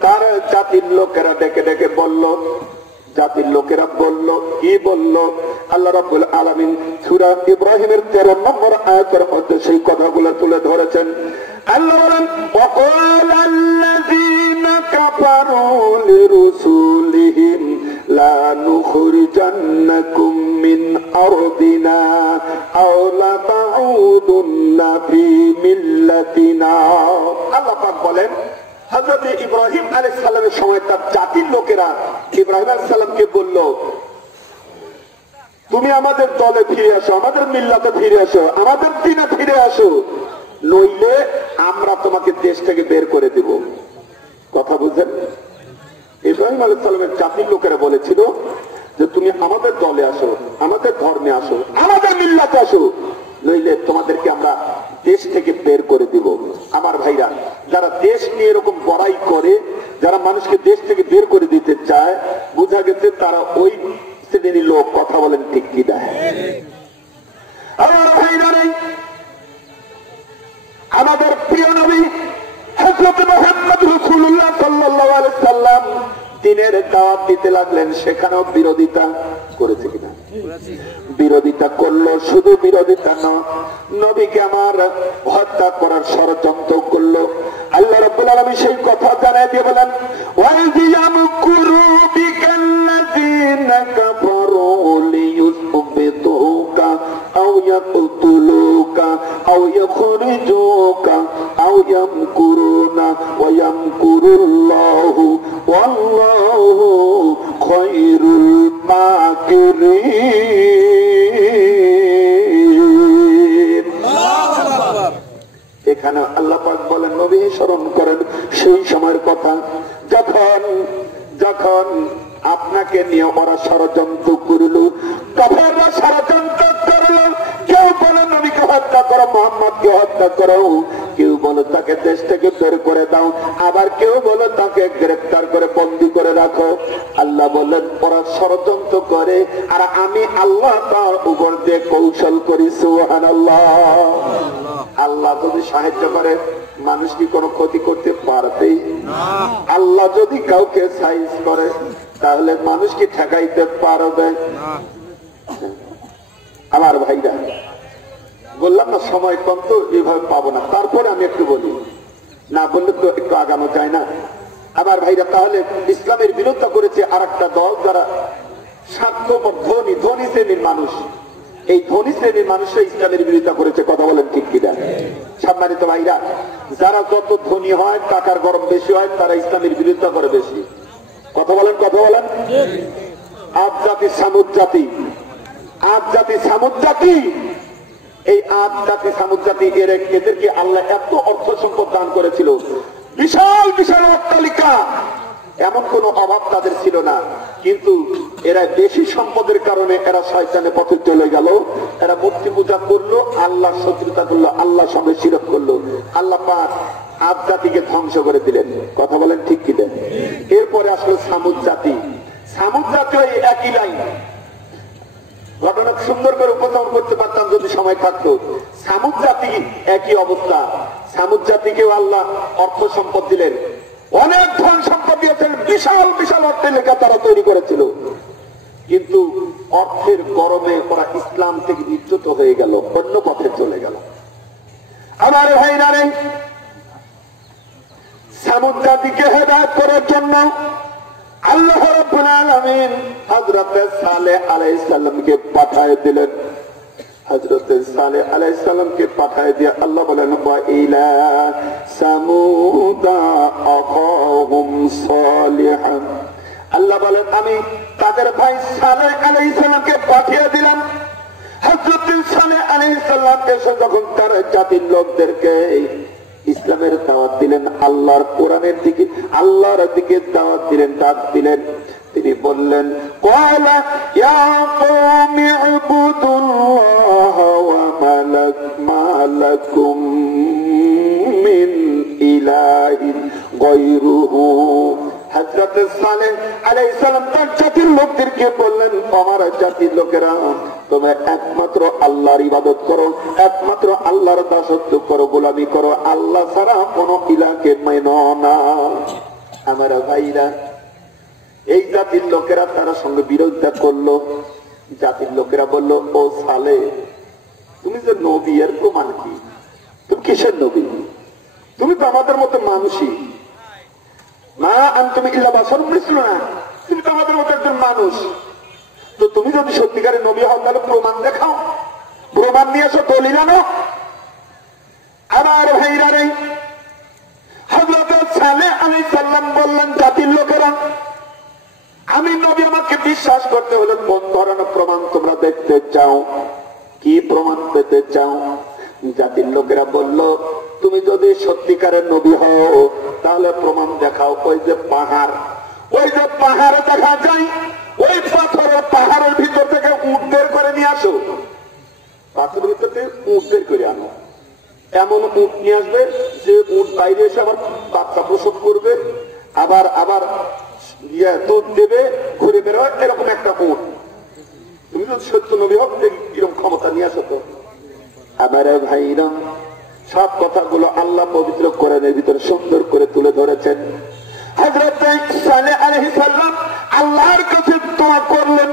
তার জাতির লোকেরা ডেকে ডেকে বলল, জাতির লোকেরা বলল, কি বলল? আল্লাহ রাব্বুল আলামিন সূরা ইব্রাহিমের 13 নম্বর আয়াতের মধ্যে সেই কথাগুলো তুলে ধরেছেন। আল্লাহ বলেন, ওয়াকালাল্লাযীনা কাফারু লিরুসুলিহিম লা নুখরিজান্নাকুম মিন আরদিনা আও লা তাউদুন্না ফি মিল্লাতিনা। আল্লাহ পাক বলেন, হযরত ইব্রাহিম আলাইহিস সালামের সময় তার জাতির লোকেরা ইব্রাহিম আলাইহিস সালামকে বলল, তুমি আমাদের দলে ফিরে আসো, আমাদের মিল্লাতে ফিরে আসো, আমাদের দ্বীনে ফিরে আসো, নইলে আমরা তোমাকে দেশ থেকে বের করে দেব। কথা বুঝছেন? ইব্রাহিম আলাইহিস সালামের জাতির লোকেরা বলেছিল যে তুমি আমাদের দলে আসো, আমাদের ধর্মে আসো, আমাদের মিল্লাতে আসো, নইলে তোমাদেরকে আমরা দেশ থেকে বের করে দিব। আমার ভাইরা, যারা দেশ নিয়ে এরকম বড়াই করে, যারা মানুষকে দেশ থেকে বের করে দিতে চায়, বোঝা গেছে তারা ওই শ্রেণীর লোক। কথা বলেন ঠিক কি না? আমার ভাইরা, আমাদের প্রিয় নবী হযরত মুহাম্মদ রাসূলুল্লাহ সাল্লাল্লাহু আলাইহি সাল্লাম দ্বীনের দাওয়াত দিতে লাগলেন, সেখানেও বিরোধিতা করেছে কিনা? বিরোধিতা করলো। শুধু বিরোধিতা নয়, নবীকে আমার হত্যা করার ষড়যন্ত্র করলো। আল্লাহ রাব্বুল আলামিন সেই কথা জানায় দিয়ে বলেন, ওয়াইয়ামকুরু বিকাল্লাযীনা কাফারু লিয়ুসবিতুকা আও ইয়াকতুলুকা আও ইখরিজুকা আও ইয়ামকুরুনা ওয়া ইয়ামকুরুল্লাহু ওয়াল্লাহু খায়রুল মাকিরিন। এখানে আল্লাহ পাক বলেন, নবী স্মরণ করেন সেই সময়ের কথা, যখন আপনাকে নিয়ে ওরা ষড়যন্ত্র করল, কাফেররা ষড়যন্ত্র করল। কেউ বলে নবীকে হত্যা করো, মুহাম্মদকে হত্যা করো, কেউ বলে তাকে দেশ থেকে বের করে দাও, আবার কেউ বলে তাকে গ্রেফতার করে বন্দী করে রাখো। আল্লাহ বললেন, ওরা ষড়যন্ত্র করে আর আমি আল্লাহ তার উপর দিয়ে কৌশল করি। সুবহানাল্লাহ। আল্লাহ যদি সাহায্য করে, মানুষ কি কোনো ক্ষতি করতে পারবে? আল্লাহ যদি কাউকে সাইজ করে, তাহলে মানুষ কি ঠেকাইতে পারবে? আমার ভাইরা, বললাম না সময় কম, তো এইভাবে পাবো না। তারপরে আমি একটু বলি, না বললে তো একটু আগানো যায় না। আমার ভাইরা, তাহলে ইসলামের বিরোধিতা করেছে আর একটা দল, যারা স্বার্থপর ধনী শ্রেণীর মানুষ। এই ধনী শ্রেণীর মানুষরা ইসলামের বিরোধিতা করেছে। কথা বলেন ঠিক কিনা? সম্মানিত ভাইরা, যারা যত ধনী হয়, টাকার গরম বেশি হয়, তারা ইসলামের বিরোধিতা করে বেশি। কথা বলেন, কথা বলেন। আদ জাতি সামুদ জাতি, আদ জাতি সামুদ জাতি, এই আদ জাতি সামুদ জাতি এদেরকে আল্লাহ এত অর্থ সম্পদ দান করেছিল, বিশাল বিশাল অট্টালিকা, এমন কোন অভাব তাদের ছিল না। কিন্তু এরা বেশি সম্পদের কারণে এরা শয়তানের পথে চলে গেল। এরা মূর্তি পূজা করলো, আল্লাহ শত্রুতা করলো, আল্লাহর সঙ্গে শিরক করলো। আল্লাহ পাক আদ জাতিকে ধ্বংস করে দিলেন। কথা বলেন ঠিক কি দেন? এরপরে আসলো সামুদ জাতি। সামুদ জাতি ওই একই লাইন। ঘটনা সুন্দর করে উপস্থাপন করতে পারতাম যদি সময় থাকতো। সামুদ জাতি একই অবস্থা। সামুদ জাতিকেও আল্লাহ অর্থ সম্পদ দিলেন, অনেক ধন সম্পদ দিয়েছেন, বিশাল বিশাল অট্টালিকা তারা তৈরি করেছিল। কিন্তু অর্থের গরমে ওরা ইসলাম থেকে বিচ্যুত হয়ে গেল, অন্য পথে চলে গেল। আমার ভাইরা রে, সামুদ জাতিকে হেদায়েত করার জন্য আল্লাহ রাব্বুল আলামিন হযরত সালেহ আলাইহিস সালামকে পাঠিয়ে দিলেন। হযরত সালেহ আলাইহিস সালামকে পাঠিয়ে দিয়ে আল্লাহ বলেন, ওয়া ইলা সামুদা আখাহুম সালিহান। আল্লাহ বলেন, আমি তাদের ভাই সালেহ আলাইহিস সালামকে পাঠিয়ে দিলাম। হযরত সালেহ আলাইহিস সালাম এসে যখন তার জাতির লোকদেরকে ইসলামের দাওয়াত দিলেন, আল্লাহর কোরআনের দিকে, আল্লাহর দিকে দাওয়াত দিলেন, ডাক দিলেন, তিনি বললেন, ক্বালা ইয়া কওমি ইবুদুল্লাহ ওয়া মা লাকুম মিন ইলাহিন গায়রুহু। হযরত সালেহ আলাইহিস সালাম তার জাতির লোকদেরকে বললেন, আমার জাতির লোকেরা, তোমরা একমাত্র আল্লাহর ইবাদত করো, একমাত্র আল্লাহর দাসত্ব করো, গোলামি করো, আল্লাহ ছাড়া কোন ইলাহকে মেনো না। আমার ভাইরা, এই জাতির লোকেরা তার সঙ্গে বিরোধিতা করলো। জাতির লোকেরা বলল, ও সালেহ, তুমি যে নবী, এর প্রমাণ কি? তুমি কিসের নবী? তুমি তো আমাদের মতো মানুষই। মা আনতুম ইল্লা বাশারুম মিসলুনা, তুমি তো আমাদের মতো একজন মানুষ। তো তুমি যদি সত্যিকারের নবী হও, তাহলে প্রমাণ দেখাও, প্রমাণ নিয়ে এসো, দলিল আনো। আমার ভাইরা রে, হযরত সালেহ আলাইহিস সালাম বললেন, জাতির লোকেরা, আমি নবী, আমাকে বিশ্বাস করতে হলে কোন ধরনের প্রমাণ তোমরা দেখতে চাও? কি প্রমাণ পেতে চাও? জাতির লোকেরা বলল, তুমি যদি সত্যিকারের নবী হও, তাহলে প্রমাণ দেখাও। ওই যে পাহাড়, ওই যে পাহাড়ে দেখা যায়, ওই পাথরের পাহাড়ের ভিতর থেকে উট বের করে নিয়ে আসো। পাথরের ভিতর থেকে উট বের করে আনো। এমন উট নিয়ে আসবে যে উট বাইরে এসে আবার বাচ্চা প্রসব করবে, আবার আবার দুধ দেবে, ঘুরে বেরোয়, এরকম একটা উট। তুমি যদি সত্য নবী হও, এরকম ক্ষমতা নিয়ে আসো। তো আমার ভাইরা, সব কথাগুলো আল্লাহ পবিত্র কোরআনের ভিতরে সুন্দর করে তুলে ধরেছেন। হযরত সালেহ আলাইহিস সালাম আল্লাহর কাছে দোয়া করলেন।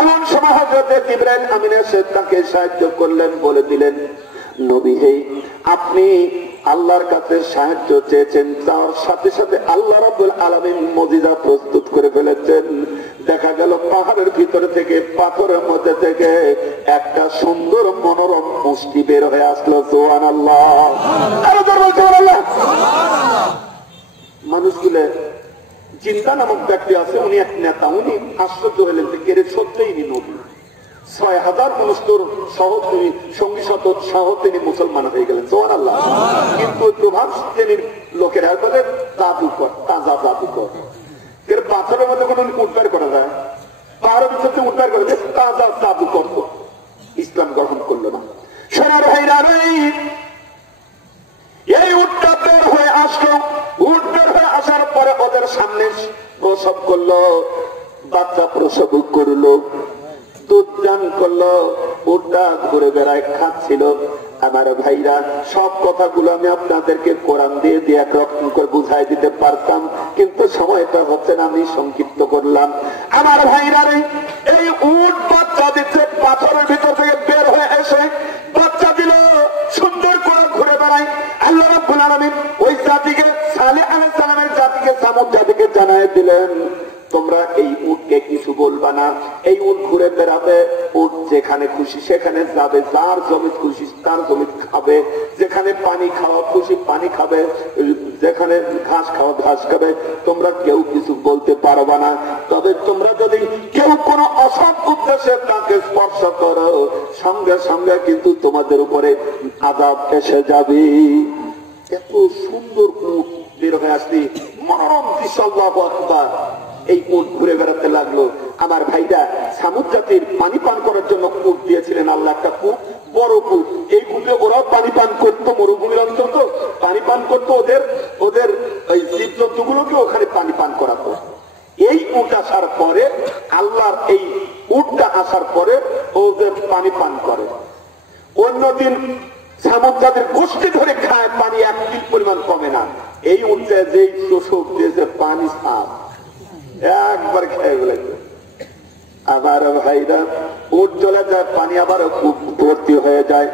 এমন সময় হযরত জিবরাইল আমিন এসে তাকে সাহায্য করলেন, বলে দিলেন, নবী হে, আপনি আল্লাহর কাছে সাহায্য চেয়েছেন, তার সাথে সাথে আল্লাহ রাব্বুল আলামিন মুজিজা প্রস্তুত করে ফেলেছেন। দেখা গেল পাহাড়ের ভিতরে থেকে, পাথরের মধ্যে থেকে একটা সুন্দর মনোরম মুষ্টি বের হয়ে আসলো। সুবহানাল্লাহ, আরো জোরে সুবহানাল্লাহ। মানুষগুলো, জিন্দা নামক ব্যক্তি আছে, উনি এক নেতা, উনি আশ্চর্য হলেন যে এর সত্যিই নবী। ৬,০০০ মানুষ তোর সহ তিনি সঙ্গী সহ তিনি মুসলমান হয়ে গেলেন। সুবহানাল্লাহ। কিন্তু প্রভাব শ্রেণীর লোকেরা বলে জাদুকর, তাজা জাদুকর। এর পাথরের মধ্যে কোন উদ্ধার করা যায়? পাহাড়ের ভিতরে উদ্ধার করে দেয়, তাজা জাদুকর। ইসলাম গ্রহণ করলো না। সোনার ভাইরা, এই উটটা বের হয়ে আসলো। উট বের হয়ে আসার পরে ওদের সামনে প্রসব করলো, বাচ্চা প্রসব করলো, দুধ দান করলো, উটটা ঘুরে বেড়ায় খাচ্ছিল। আমার ভাইরা, সব কথাগুলো আমি আপনাদেরকে কোরআন দিয়ে একরকম করে বুঝাই দিতে পারতাম, কিন্তু সময়টা হচ্ছে না, আমি সংক্ষিপ্ত করলাম। আমার ভাইরা, এই উট বাচ্চা দিচ্ছে, পাথরের ভিতর থেকে বের হয়ে এসে বাচ্চা দিল, সুন্দর করে ঘুরে বেড়ায়। আল্লাহ রাব্বুল আলামিন ওই জাতিকে, সালেহ আলাইহিস সালামের জাতিকে সামুদ দিলেন, তোমরা এই উটকে কিছু বলবা না, এই উট ঘুরে বেড়াবে, উট যেখানে খুশি সেখানে যাবে, যার জমি খুশি তার জমি খাবে, যেখানে পানি খাওয়া খুশি পানি খাবে, যেখানে ঘাস খাওয়া ঘাস খাবে, তোমরা কেউ কিছু বলতে পারবা না। তবে তোমরা যদি কেউ কোনো অসৎ উদ্দেশ্যে তাকে স্পর্শ করো, সঙ্গে সঙ্গে কিন্তু তোমাদের উপরে আযাব এসে যাবে। এত সুন্দর উট বের হয়ে আসলি, মনোরম দৃশ্য, আল্লাহু আকবার। এই উট ঘুরে বেড়াতে লাগলো। আমার ভাইরা, সামুদ জাতির পানি পান করার জন্য কূপ দিয়েছিলেন আল্লাহ, একটা কূপ, বড় কূপ। এই কূপে ওরাও পানি পান করতো, মরুভূমির অঞ্চল তো পানি পান করতো, ওদের ওই জীবজন্তু গুলোকে ওখানে পানি পান করাতো। এই উট আসার পরে, আল্লাহর এই উটটা আসার পরে ওদের পানি পান করে। অন্যদিন সামুদ জাতির গোষ্ঠী ধরে খায়, পানি এক দিন পরিমাণ কমে না। এই উঠে যেই চোষক দিয়েছে পানি সাপ একবার খেয়ে ফেলে। আবার ভাইরা, উট চলে যায়, পানি আবার খুব ভর্তি হয়ে যায়।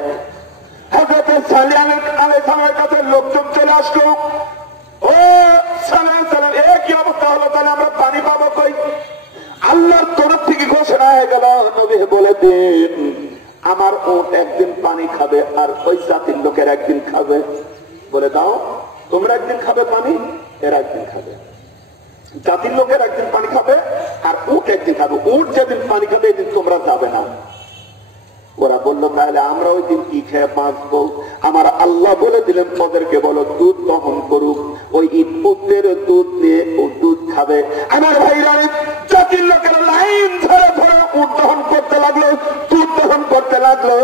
হযরত সালেহ আলাইহিস সালামের কাছে লোকজন চলে আসলো, ও সালেহ সালাম, এ কি অবস্থা হলো, তাহলে আমরা পানি পাবো কই? আল্লাহর তরফ থেকে ঘোষণা হয়ে গেল, নবী বলে দিন আমার উট একদিন পানি খাবে আর ওই জাতির লোকের একদিন খাবে। বলে দাও, তোমরা একদিন খাবে পানি, এরা একদিন খাবে। জাতির লোকের একদিন পানি খাবে আর উট একদিন খাবে। উট যেদিন পানি খাবে এদিন তোমরা যাবে না। ওরা বললো তাহলে আমরা ওই দিন কি খেয়ে বাঁচবো? আমার আল্লাহ বলে দিলেন, ওদেরকে বলো দুধ দহন করুক, ওই উটের দুধ নিয়ে ও দুধ খাবে। আমার ভাইরা, জাতির লোকের লাইন ধরে ধরে উট দহন করতে লাগলো, দুধ দহন করতে লাগলো।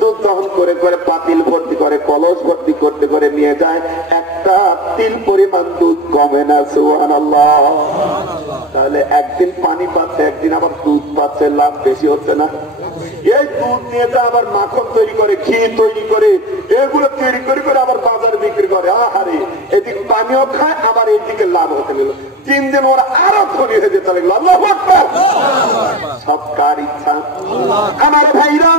দুধ দহন করে করে পাতিল ভর্তি করে, কলস ভর্তি করতে করে নিয়ে যায়, একটা তিল পরিমাণ দুধ কমে না। সুবহানাল্লাহ। তাহলে একদিন পানি পাচ্ছে, একদিন আবার দুধ পাচ্ছে, লাভ বেশি হচ্ছে না? এই দুধ নিয়ে যা আবার মাখন তৈরি করে, ঘি তৈরি করে, এগুলো তৈরি করে করে আবার বাজারে বিক্রি করে। আহারে, এদিকে পানিও খায়, আবার এইদিকে লাভ হতে গেল। 3 দিন ওরা আরো ধনী হয়ে যেতে লাগলো। আল্লাহু আকবার। সব কার ইচ্ছা? আমার ভাইরা,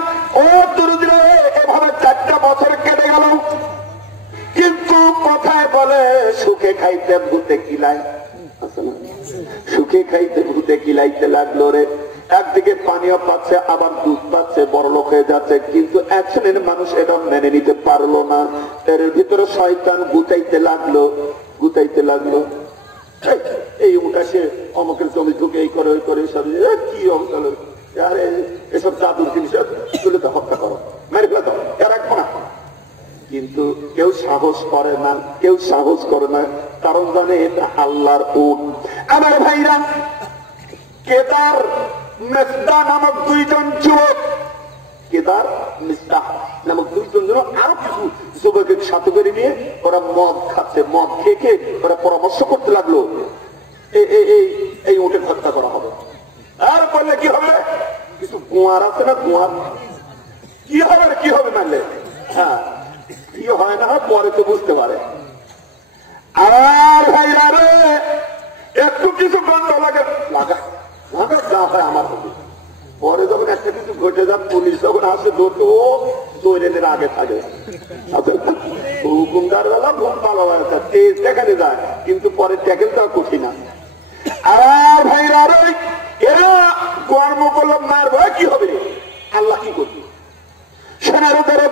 ও দরুদিরা, এভাবে 4টা বছর কেটে গেল। কিন্তু কথায় বলে, সুখে খাইতে ভূতে কিলাই। সুখে খাইতে ভূতে কিলাইতে লাগলো রে। একদিকে পানিও পাচ্ছে, আবার দুধ পাচ্ছে, বড় লোক হয়ে যাচ্ছে। কিন্তু এক শ্রেণীর মানুষ এটা মেনে নিতে পারলো না। এর ভিতরে শয়তান গুতাইতে লাগলো, গুতাইতে লাগলো। এই উঠাসে অমুকের জমি ঢুকে এই করে, ওই করে, সব কি অবস্থা, আরে এসব জাদুর জিনিস তুলে তো হত্যা করো, মেরে ফেলে দাও, এর রাখবো না। কিন্তু কেউ সাহস করে না, কেউ সাহস করে না, কারণ জানে এটা আল্লাহর উট। আমার ভাইরা, কেদার মিসদাহ নামক 2 জন যুবক, কেদার মিসদাহ নামক 2 জন যুবক আরো কিছু যুবকের সাথে করে নিয়ে ওরা মদ খাচ্ছে। মদ খেয়ে খেয়ে ওরা পরামর্শ করতে লাগলো, এই উটে হত্যা করা হবে। আর বললে কি হবে? কিছু কুয়ার আছে না, কুয়ার কি হবে, কি হবে মানলে? হ্যাঁ, কি হয় না হয় পরে তো বুঝতে পারে। আর ভাইরা রে, একটু কিছু গন্ধ লাগে, লাগা লাগা, যা হয় আমার হবে। পরে যখন একটা কিছু ঘটে যান, পুলিশ যখন আসে ধরতে, ও দৈরেনের আগে থাকে। হুকুমদার বেলা খুব ভালো হয়, তেজ দেখাতে যায়, কিন্তু পরে ট্যাকেল দেওয়া কঠিন না। আর ভাইরা রে, এরা কর্ম করলাম, মার ভয় কি হবে? আল্লাহ কি করবে? সেনার উপরে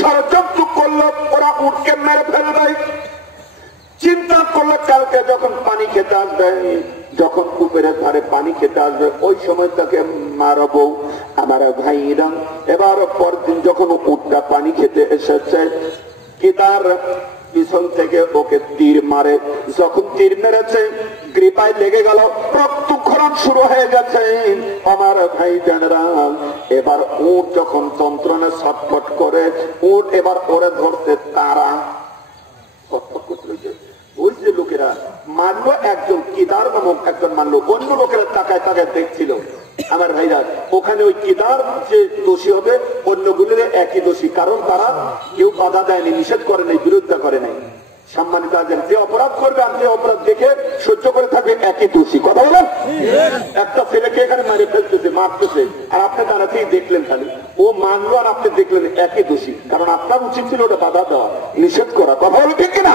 ষড়যন্ত্র করলো, ওরা উটকে মেরে ফেলবে। চিন্তা করলো কালকে যখন পানি খেতে আসবে, যখন কূপের ধারে পানি খেতে আসবে, ওই সময় তাকে মারবো। আমার ভাইরা, এবার পরদিন যখন উটটা পানি খেতে এসেছে, কেদার পিছন থেকে ওকে তীর মারে। যখন তীর মেরেছে, গ্রীপায় লেগে গেল, রক্তক্ষরণ শুরু হয়ে গেছে। আমার ভাই জানেরা, এবার উট যখন যন্ত্রণা ছটফট করে, উট এবার ওরে ধরতে তারা ছটফট করতে, ওই যে লোকেরা মানলো, একজন কেদার নামক একজন মানলো, অন্য লোকেরা তাকায় তাকায় দেখছিল। আমার ভাইরা, ওখানে ওই কেদার যে দোষী হবে, অন্যগুলোর একই দোষী, কারণ তারা কেউ বাধা দেয়নি, নিষেধ করে নাই, বিরোধিতা করে নাই। সম্মানিত আছেন, যে অপরাধ করবে আর যে অপরাধ দেখে সহ্য করে থাকবে, একই দোষী। কথা বলেন? একটা ছেলেকে এখানে মারে ফেলতেছে, মারতেছে, আর আপনি দাঁড়াতেই দেখলেন, খালি ও মানলো আর আপনি দেখলেন, একই দোষী। কারণ আপনার উচিত ছিল ওটা বাধা দেওয়া, নিষেধ করা। কথা বলে ঠিক কিনা?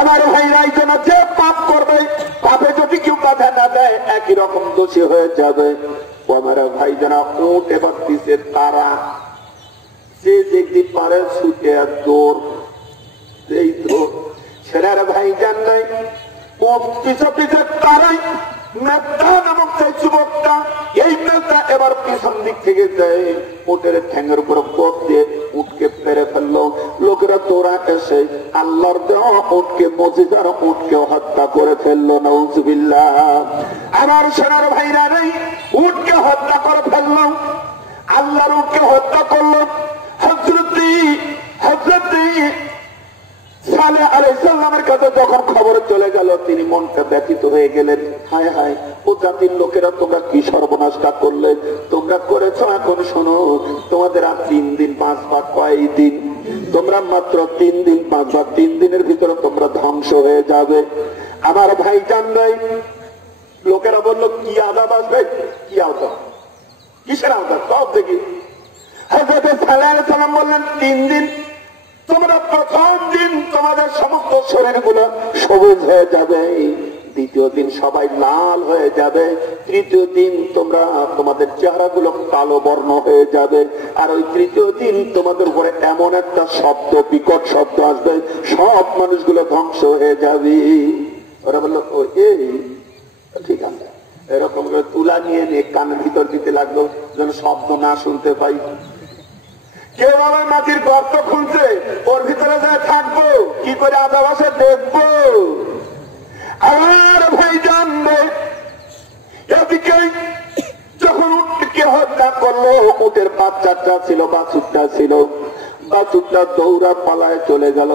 আমার ভাইরা এই জন্য যে পাপ করবে, পাপে যদি কেউ বাধা না দেয় একই রকম দোষী হয়ে যাবে। ও আমার ভাই জানা উঠ এবার দিছে তারা, যে দেখতে পারে ছুটে আর দৌড়, এই তো সেরার ভাই জান নাই ও পিছু পিছে তারাই মেঘটা নামক সেই যুবকটা, এই মেঘটা এবার পিছন দিক থেকে যায়, উটের ঠ্যাঙের উপর পথ দিয়ে উটকে পেরে ফেললো। লোকেরা তোরা এসে আল্লাহর দেওয়া উটকে, মজিদার উটকে হত্যা করে ফেললো। নাউজুবিল্লাহ। আমার সোনার ভাইরা নেই, উটকে হত্যা করে ফেললো, আল্লাহর উটকে হত্যা করলো। হযরতি সালেহ আলাইহিস সালামের কাছে যখন খবর চলে গেল, তিনি মনটা ব্যথিত হয়ে গেলেন। হায় হায়, ও জাতির লোকেরা তোমরা কি সর্বনাশটা করলে, তোমরা করেছো। এখন শোনো, তোমাদের আর 3 দিন 5 ভাগ, কয় দিন, তোমরা মাত্র 3 দিন 5 ভাগ, 3 দিনের ভিতরে তোমরা ধ্বংস হয়ে যাবে। আমার ভাই জান নাই, লোকেরা বললো কি আযাব আসবে, কি আযাব, কিসের আযাব, সব দেখি। হযরত সালেহ আলাইহিস সালাম বললেন 3 দিন, তোমরা প্রথম দিন তোমাদের সমস্ত শরীরগুলো সবুজ হয়ে যাবে, দ্বিতীয় দিন সবাই লাল হয়ে যাবে, তৃতীয় দিন তোমরা তোমাদের চেহারাগুলো কালো বর্ণ হয়ে যাবে, আর ওই তৃতীয় দিন তোমাদের উপরে এমন একটা শব্দ, বিকট শব্দ আসবে, সব মানুষগুলো ধ্বংস হয়ে যাবে। ওরা বললো ও এই ঠিক আছে, এরকম করে তুলা নিয়ে কানের ভিতর দিতে লাগলো যেন শব্দ না শুনতে পাই। কেউ আমার মাটির গর্ত খুলছে, ওর ভিতরে যায় থাকবো, কি করে আযাব আসে দেখবো। আমার ভাই জানবে, এদিকে যখন উটকে হত্যা করলো, উটের বাচ্চাটা ছিল, বাছুরটা ছিল, বাছুরটা দৌড়া পালায় চলে গেল।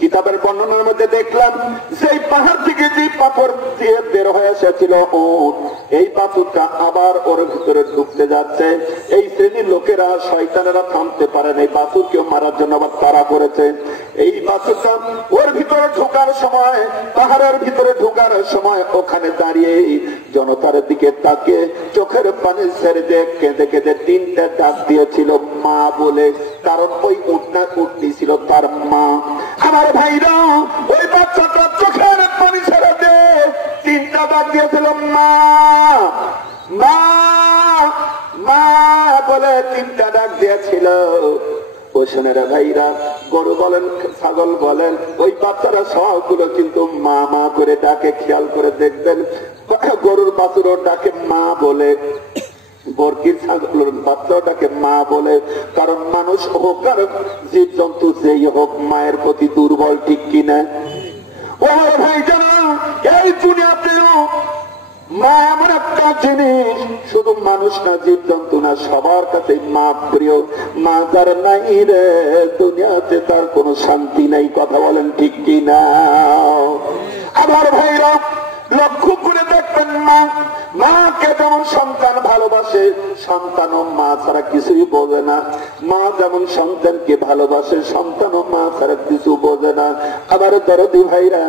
কিতাবের বর্ণনার মধ্যে দেখলাম, সেই পাহাড় থেকে যে পাথর দিয়ে বের হয়ে এসেছিল উট, এই বাছুরটা আবার ওর ভিতরে ঢুকতে যাচ্ছে। এই শ্রেণীর লোকেরা, শয়তানেরা থামতে পারেন, এই বাছুরকে মারার জন্য আবার তাড়া করেছে। এই বাছুরটা ওর ভিতরে ঢোকার সময়, পাহাড়ের ভিতরে ঢোকার সময় ওখানে দাঁড়িয়ে জনতার দিকে তাকে চোখের পানি ছেড়ে দিয়ে কেঁদে কেঁদে 3টা ডাক দিয়েছিল মা বলে, কারণ ওই উটনা উটনি ছিল তার মা। আমার ভাইরা, ওই বাচ্চাটা চোখের পানি ছেড়ে দিয়ে 3টা ডাক দিয়েছিল মা মা মা বলে, 3টা ডাক দিয়েছিল। ও সোনারা ভাইরা, গরু বলেন, ছাগল বলেন, ওই বাচ্চারা সবগুলো কিন্তু মা মা করে ডাকে। খেয়াল করে দেখবেন, গরুর বাছুরও ডাকে মা বলে, বর্গির ছাগলের বাচ্চাটাকে মা বলে, কারণ মানুষ হোক আর জীব জন্তু যেই হোক মায়ের প্রতি দুর্বল, ঠিক কিনা? ও ভাই জানা, এই দুনিয়াতেও মা এমন একটা জিনিস, শুধু মানুষ না, জীব জন্তু না, সবার কাছে মা প্রিয়। মা যার নাই রে দুনিয়াতে, তার কোনো শান্তি নাই। কথা বলেন ঠিক কিনা? আমার ভাইরা, লক্ষ্য করে দেখবেন, মাকে যেমন সন্তান ভালোবাসে, সন্তানও মা ছাড়া কিছুই বোঝে না। মা যেমন সন্তানকে ভালোবাসে, সন্তানও মা ছাড়া কিছু বোঝে না। আবার দরদি ভাইরা,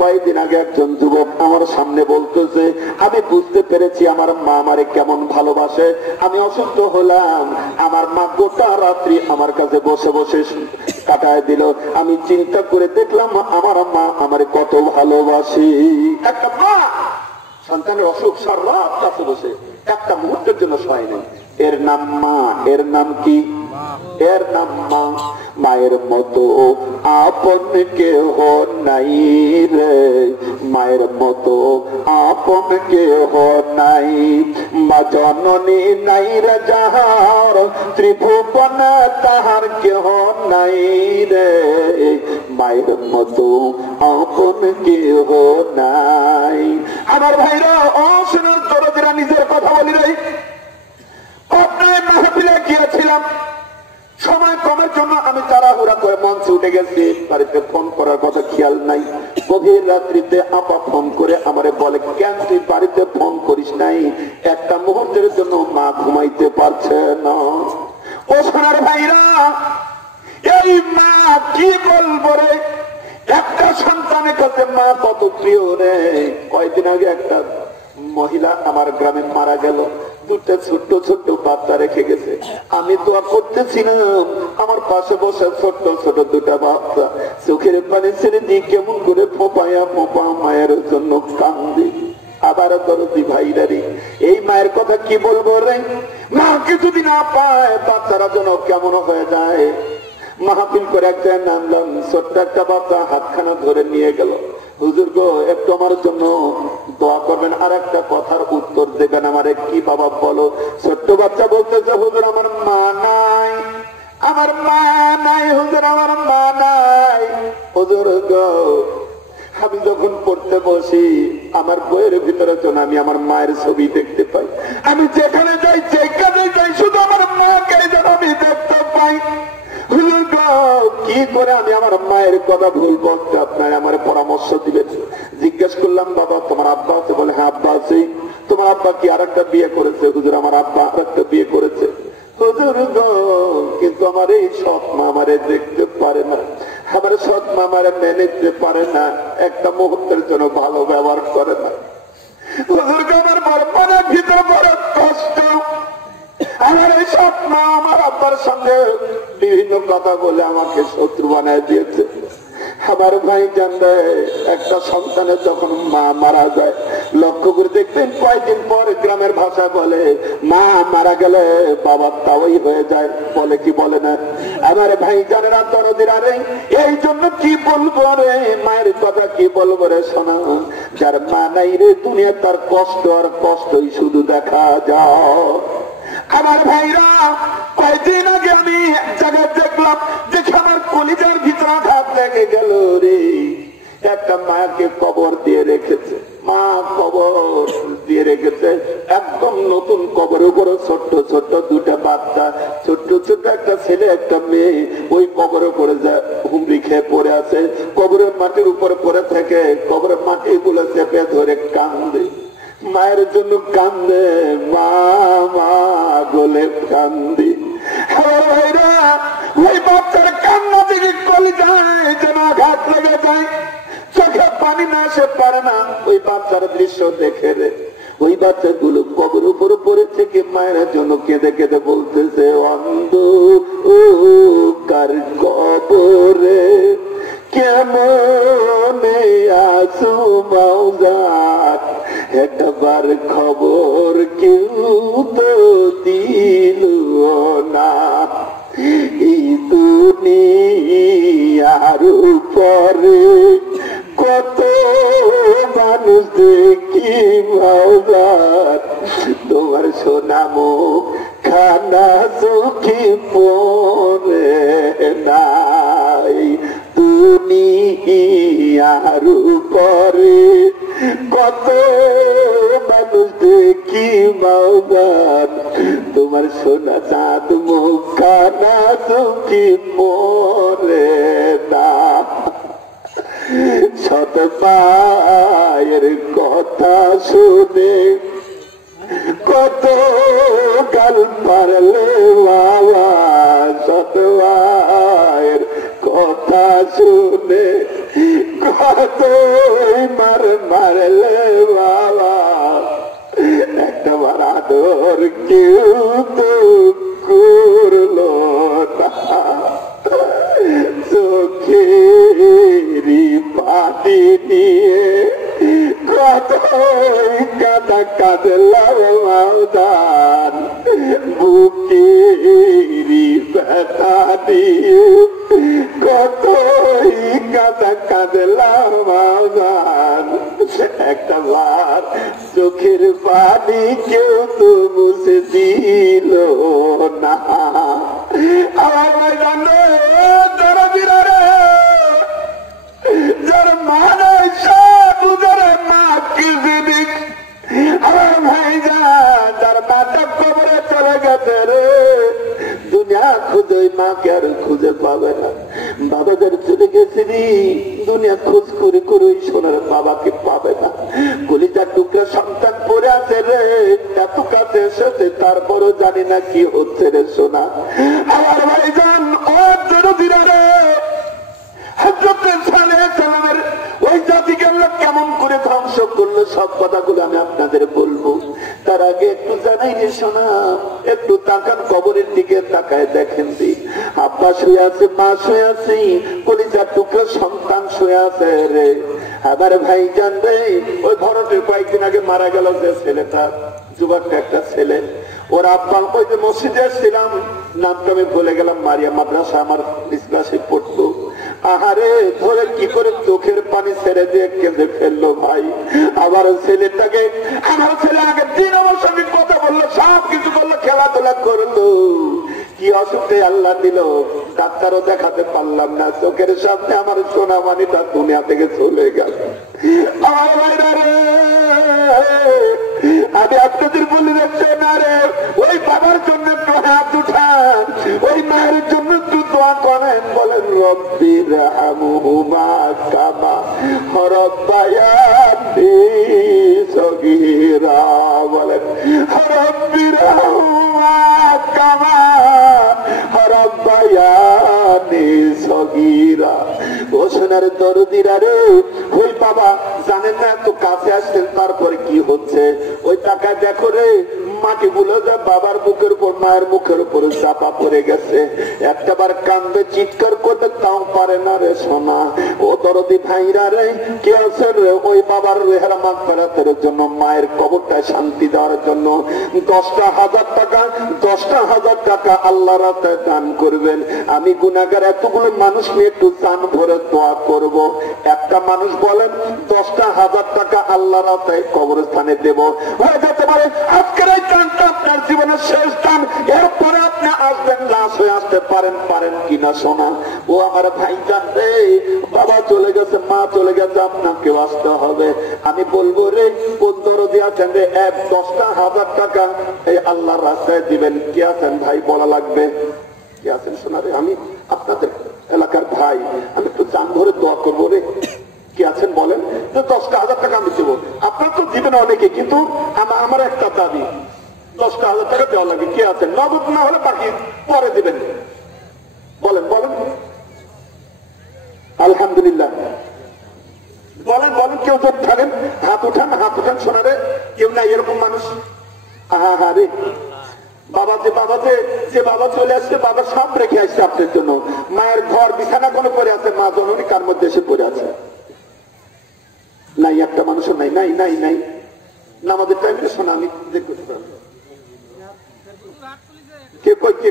কয়েকদিন আগে একজন যুবক আমার সামনে বলতেছে, আমি বুঝতে পেরেছি আমার মা আমারে কেমন ভালোবাসে। আমি অসুস্থ হলাম, আমার মা গোটা রাত্রি আমার কাছে বসে বসে কাটায় দিল। আমি চিন্তা করে দেখলাম আমার মা আমারে কত ভালোবাসে। একটা মা সন্তানের অসুখ সারা কাছে বসে একটা মুহূর্তের জন্য সয় নেই। এর নাম মা। এর নাম কি? এর নাম মা। মায়ের মতো আপন কেহ নাই রে, মায়ের মতো আপন কেহ নাই। মা জননী নাই রে যাহার, ত্রিভুবন তাহার কেহ নাই রে, মায়ের মতো আপন কেহ নাই। আমার ভাইরা, অসুনার দরদিরা, নিজের কথা বলি রে, পাটনায় মাহফিলে গিয়েছিলাম, সময় কমের জন্য আমি তাড়াহুড়া করে মঞ্চে উঠে গেছি। বাড়িতে ফোন করার কথা খেয়াল নাই। গভীর রাত্রিতে আপা ফোন করে আমারে বলে, কেন তুই বাড়িতে ফোন করিস নাই? একটা মুহূর্তের জন্য মা ঘুমাইতে পারছে না। ও সোনার ভাইরা, এই মা কি বলবো রে, একটা সন্তানের কাছে মা কত প্রিয় রে। কয়েকদিন আগে একটা মহিলা আমার গ্রামে মারা গেল। দুটা ছোট্ট ছোট্ট বাচ্চা রেখে গেছে। আমি দোয়া করতেছিলাম, আমার পাশে বসে ছোট্ট ছোট দুটা বাচ্চা চোখের পানি ছেড়ে দিয়ে কেমন করে ফোপায়া ফোপা মায়ের জন্য কান্দে। আবার দরদি ভাইরারি, এই মায়ের কথা কি বলবো রে, মাকে যদি না পায় বাচ্চারা যেন কেমন হয়ে যায়। মাহফিল করে একটা নামলাম, ছোট্ট একটা বাচ্চা হাতখানা ধরে নিয়ে গেল, হুজুর গো একটু আমার জন্য দোয়া করবেন, আর একটা কথার উত্তর দেবেন আমারে। কি বাবা বলো? ছোট্ট বাচ্চা বলতেছে, হুজুর আমার মা নাই, আমার মা নাই, হুজুর আমার মা নাই। হুজুর গো আমি যখন পড়তে বসি আমার বইয়ের ভিতরে যেন আমি আমার মায়ের ছবি দেখতে পাই। আমি যেখানে যাই যেখানে যাই শুধু আমার মাকে যেন আমি দেখতে পাই। কি করে আমি আমার মায়ের কথা ভুলবো? আপনার আমার পরামর্শ দিবেন। জিজ্ঞেস করলাম, বাবা তোমার আব্বা আছে? বলে হ্যাঁ আব্বা আছে। তোমার আব্বা কি আর একটা বিয়ে করেছে? হুজুর আমার আব্বা আর একটা বিয়ে করেছে। হুজুর গো কিন্তু আমার এই সৎ মা আমারে দেখতে পারে না, আমার সৎ মা আমারে মেনে নিতে পারে না, একটা মুহূর্তের জন্য ভালো ব্যবহার করে না। হুজুর গো আমার মনের ভিতরে বড় কষ্ট। আমার এই সৎ মা আমার আব্বার সঙ্গে বিভিন্ন কথা বলে আমাকে শত্রু বানায় দিয়েছে। আমার ভাই জানবে একটা সন্তানের যখন মা মারা যায়, লক্ষ্য করে দেখবেন কয়েকদিন পর গ্রামের ভাষায় বলে মা মারা গেলে বাবার তাওই হয়ে যায়, বলে কি বলে না? আমার ভাই জানেরা দরদিরা রে, এই জন্য কি বলবো রে, মায়ের কথা কি বলবো রে শোনা। যার মা নাই রে দুনিয়া তার কষ্ট আর কষ্টই শুধু দেখা যায়। আমার ভাইরা কয়েকদিন আগে আমি এক জায়গায় দেখলাম, দেখে আমার কলিজার ভিতরে আঘাত লেগে গেল রে। একটা মাকে কবর দিয়ে রেখেছে, মা কবর দিয়ে রেখেছে, একদম নতুন কবর, উপরে ছোট্ট ছোট্ট দুটা বাচ্চা, ছোট্ট ছোট্ট একটা ছেলে একটা মেয়ে ওই কবরে পড়ে যায়, হুমড়ি খেয়ে পড়ে আছে। কবরের মাটির উপরে পড়ে থেকে কবরের মাটি গুলো চেপে ধরে কান্দে, মায়ের জন্য কান্দে, মা মা বলে কান্দি। ওই বাচ্চার কান্না থেকে কলিজায় যেন আঘাত লেগে যায়, চোখে পানি না আসে পারে না। ওই বাচ্চার দৃশ্য দেখে রে ওই বাচ্চাগুলো কবর উপর পড়ে থেকে মায়ের জন্য কেঁদে কেঁদে বলতেছে, অন্ধকার কবরে কেমন আসু মাওজার, একবার খবর কেউ তো দিল না। এই দুনিয়ার উপরে কত মানুষ দেখি মাওলার, তোমার সোনামো খানা চোখে পড়ে নাই। দুনিয়ার উপরে কত মানুষ দেখি মাওলার, তোমার সোনা চাঁদ মুখ খানা চোখে পড়ে না। শত পায়ের কথা শুনে কত গাল পারলে বাবা, শত পায়ের কথা শুনে কত মার মারলে বাবা, একটা বার আদর কেউ তো করলো না। চোখেরি পানি নিয়ে কত কাদা কাঁদলাম মাওদান, বুকেরি ব্যথা দিয়ে কত কাদা কাঁদলাম মাওদান। একটা বার চোখের পানি কেউ তো মুছে দিল না। আমার ময়দান যারা বিরারে যার মা নাই সাধুদের মা কি দিক, আমার ভাই যার মাটা কবরে চলে গেছে রে, দুনিয়া খুঁজে মাকে আর খুঁজে পাবে না। বাবাদের চলে গেছে রে, দুনিয়া খোঁজ করে করে ওই সোনার বাবাকে পাবে না। কলিজার টুকরা সন্তান পড়ে আছে রে, এত কাছে এসেছে তারপরও জানি না কি হচ্ছে রে সোনা। আমার ভাই যান ও জরুরি রে, ওই জাতিকে আল্লাহ কেমন করে ধ্বংস করলো সব কথাগুলো আমি আপনাদের বলবো। তার আগে একটু জানাই রে শোনা, একটু তাকান কবরের দিকে তাকায় দেখেন দি, আব্বা শুয়ে আছে, মা শুয়ে আছে, কলিজার টুকরো সন্তান শুয়ে আছে রে। আবার ভাই জান রে, ওই ভরতের কয়েকদিন আগে মারা গেল যে ছেলেটা, যুবক একটা ছেলে, ওর আব্বা, ওই যে মসজিদে আসছিলাম, নামটা আমি ভুলে গেলাম, মারিয়া মাদ্রাসা আমার ক্লাসে পড়তো। আহারে ধরে কি করে চোখের পানি ছেড়ে দিয়ে কেঁদে ফেললো ভাই। আবার ছেলেটাকে, আমার ছেলে আগের দিন আমার সঙ্গে কথা বললো, সব কিছু বললো, খেলাধুলা করলো, কি অসুখে আল্লাহ দিল, ডাক্তারও দেখাতে পারলাম না, চোখের সামনে আমার সোনা মানিটা দুনিয়া থেকে চলে গেল। আমার ভাইরা রে, আমি আপনাদের বলে রাখছি না রে, ওই বাবার জন্য একটু হাত উঠান, ওই মায়ের জন্য একটু দোয়া করেন, বলেন রব্বি রহমহুমা কামা রাব্বায়ানি সগীরা, বলেন রব্বি রহমহুমা কামা রাব্বায়ানি সগীরা। ও সোনার দরদিরা রে, ওই বাবা জানেন না এত কাছে আসছেন, তারপরে কি হচ্ছে, ওই টাকায় দেখো রে, মাটি গুলো যা বাবার মুখের উপর, মায়ের মুখের উপর চাপা পড়ে গেছে, একটাবার কান্দে চিৎকার করতে তাও পারে না রে সোনা। ও দরদি ভাইরা রে, কে আছেন রে, ওই বাবার রেহারা মাগফিরাতের জন্য, মায়ের কবরটায় শান্তি দেওয়ার জন্য 10,000 টাকা, 10,000 টাকা আল্লাহর রাস্তায় দান করবেন। আমি গুনাহগার এতগুলো মানুষ নিয়ে একটু চান ভরে দোয়া করব। একটা মানুষ বলেন 10,000 টাকা আল্লাহর রাস্তায় কবরস্থানে দেব, হয়ে যেতে পারে আজকের এই দানটা আপনার জীবনের শেষ দান, এরপরে আপনি আসবেন, লাশ হয়ে আসতে পারেন, পারেন কিনা সোনা। ও আমার ভাই জান রে, বাবা চলে গেছে, মা চলে গেছে, আপনাকেও আসতে হবে। আমি বলবো রে, কোন দরদি আছেন রে, 10,000 টাকা এই আল্লাহর রাস্তায় দিবেন, কি আছেন ভাই বলা লাগবে, কি আছেন সোনা রে, আমি আপনাদের এলাকার ভাই, আমি একটু জান ভরে দোয়া করবো রে, কি আছেন বলেন, 10,000 টাকা আমি দেবো। আপনার তো দিবেন অনেকে, কিন্তু আমার একটা দাবি, 10,000 টাকা দেওয়া লাগে, কি আছেন, নগদ না হলে বাকি পরে দিবেন, বলেন বলেন। আলহামদুলিল্লাহ, বলেন বলেন, কেউ যদি থাকেন হাত উঠান, হাত উঠান সোনারে, কেউ নাই এরকম মানুষ। আহা রে, বাবা যে বাবা চলে আসছে, বাবা সব রেখে আসছে আপনার জন্য, মায়ের ঘর বিছানা কোনো পড়ে আছে, মা জননী কার মধ্যে এসে পড়ে আছে, নাই একটা মানুষও নাই, নাই নাই নাই, নামাজের টাইমে শোনা আমি দেখতে কে কই কে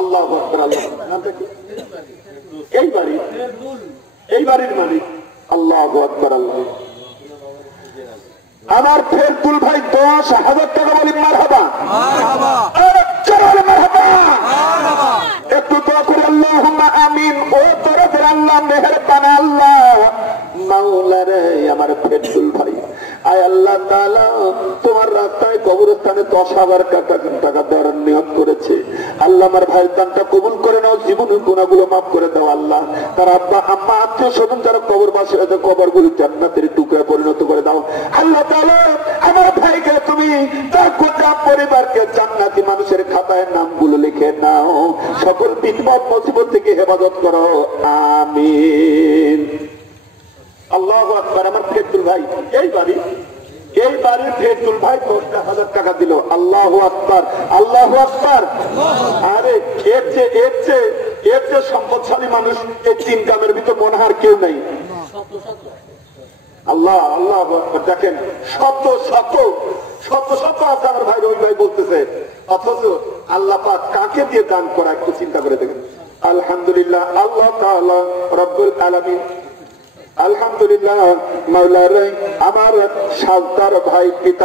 আল্লাহু আকবার, আল্লাহ এই বাড়ির মালিক, আল্লাহু আকবার, আল্লাহ। আমার ফেরদুল ভাই 10,000 টাকা বলি মারহাবা, একটু দোয়া করে আল্লাহুম্মা আমিন। ও তরফের আল্লাহ, মেহেরবান আল্লাহ, মাওলা রে, আমার ফেরদুল ভাই, আয় আল্লাহ তাআলা, তোমার রাস্তায় কবরস্থানে 10,000 টাকা দেওয়ার নিয়ত করেছে, আল্লাহ আমার ভাইয়ের দানটা কবুল করে নাও, জীবনের গুনাহগুলো মাফ করে দাও আল্লাহ, তার আব্বা আম্মা আত্মীয় স্বজন যারা কবরবাসী আছে, কবরগুলো জান্নাতের টুকরা পরিণত করে দাও আল্লাহ তাআলা। আমার ভাইকে তুমি, তার গোটা পরিবারকে জান্নাতি মানুষের খাতায় নামগুলো লিখে নাও, সকল বিপদ মুসিবত থেকে হেফাজত করো, আমিন। আল্লাহু আকবার। আমার ফেরদুল ভাই এই বাড়ির ফেরদুল ভাই 10,000 টাকা দিল, আল্লাহু আকবার, আল্লাহু আকবার। আরে এর যে সম্পদশালী মানুষ এই 3 গ্রামের ভিতর মনে হয় কেউ নাই। আল্লাহ আল্লাহ দেখেন, শত শত আছে আমার ভাই, ওই ভাই বলতেছে, অথচ আল্লাহ পাক কাকে দিয়ে দান করা একটু চিন্তা করে দেখেন। আলহামদুলিল্লাহ, আল্লাহ তাআলা রব্বুল আলামিন, আলহামদুলিল্লাহ মাওলা রে, আমার সালতার ভাই পিতা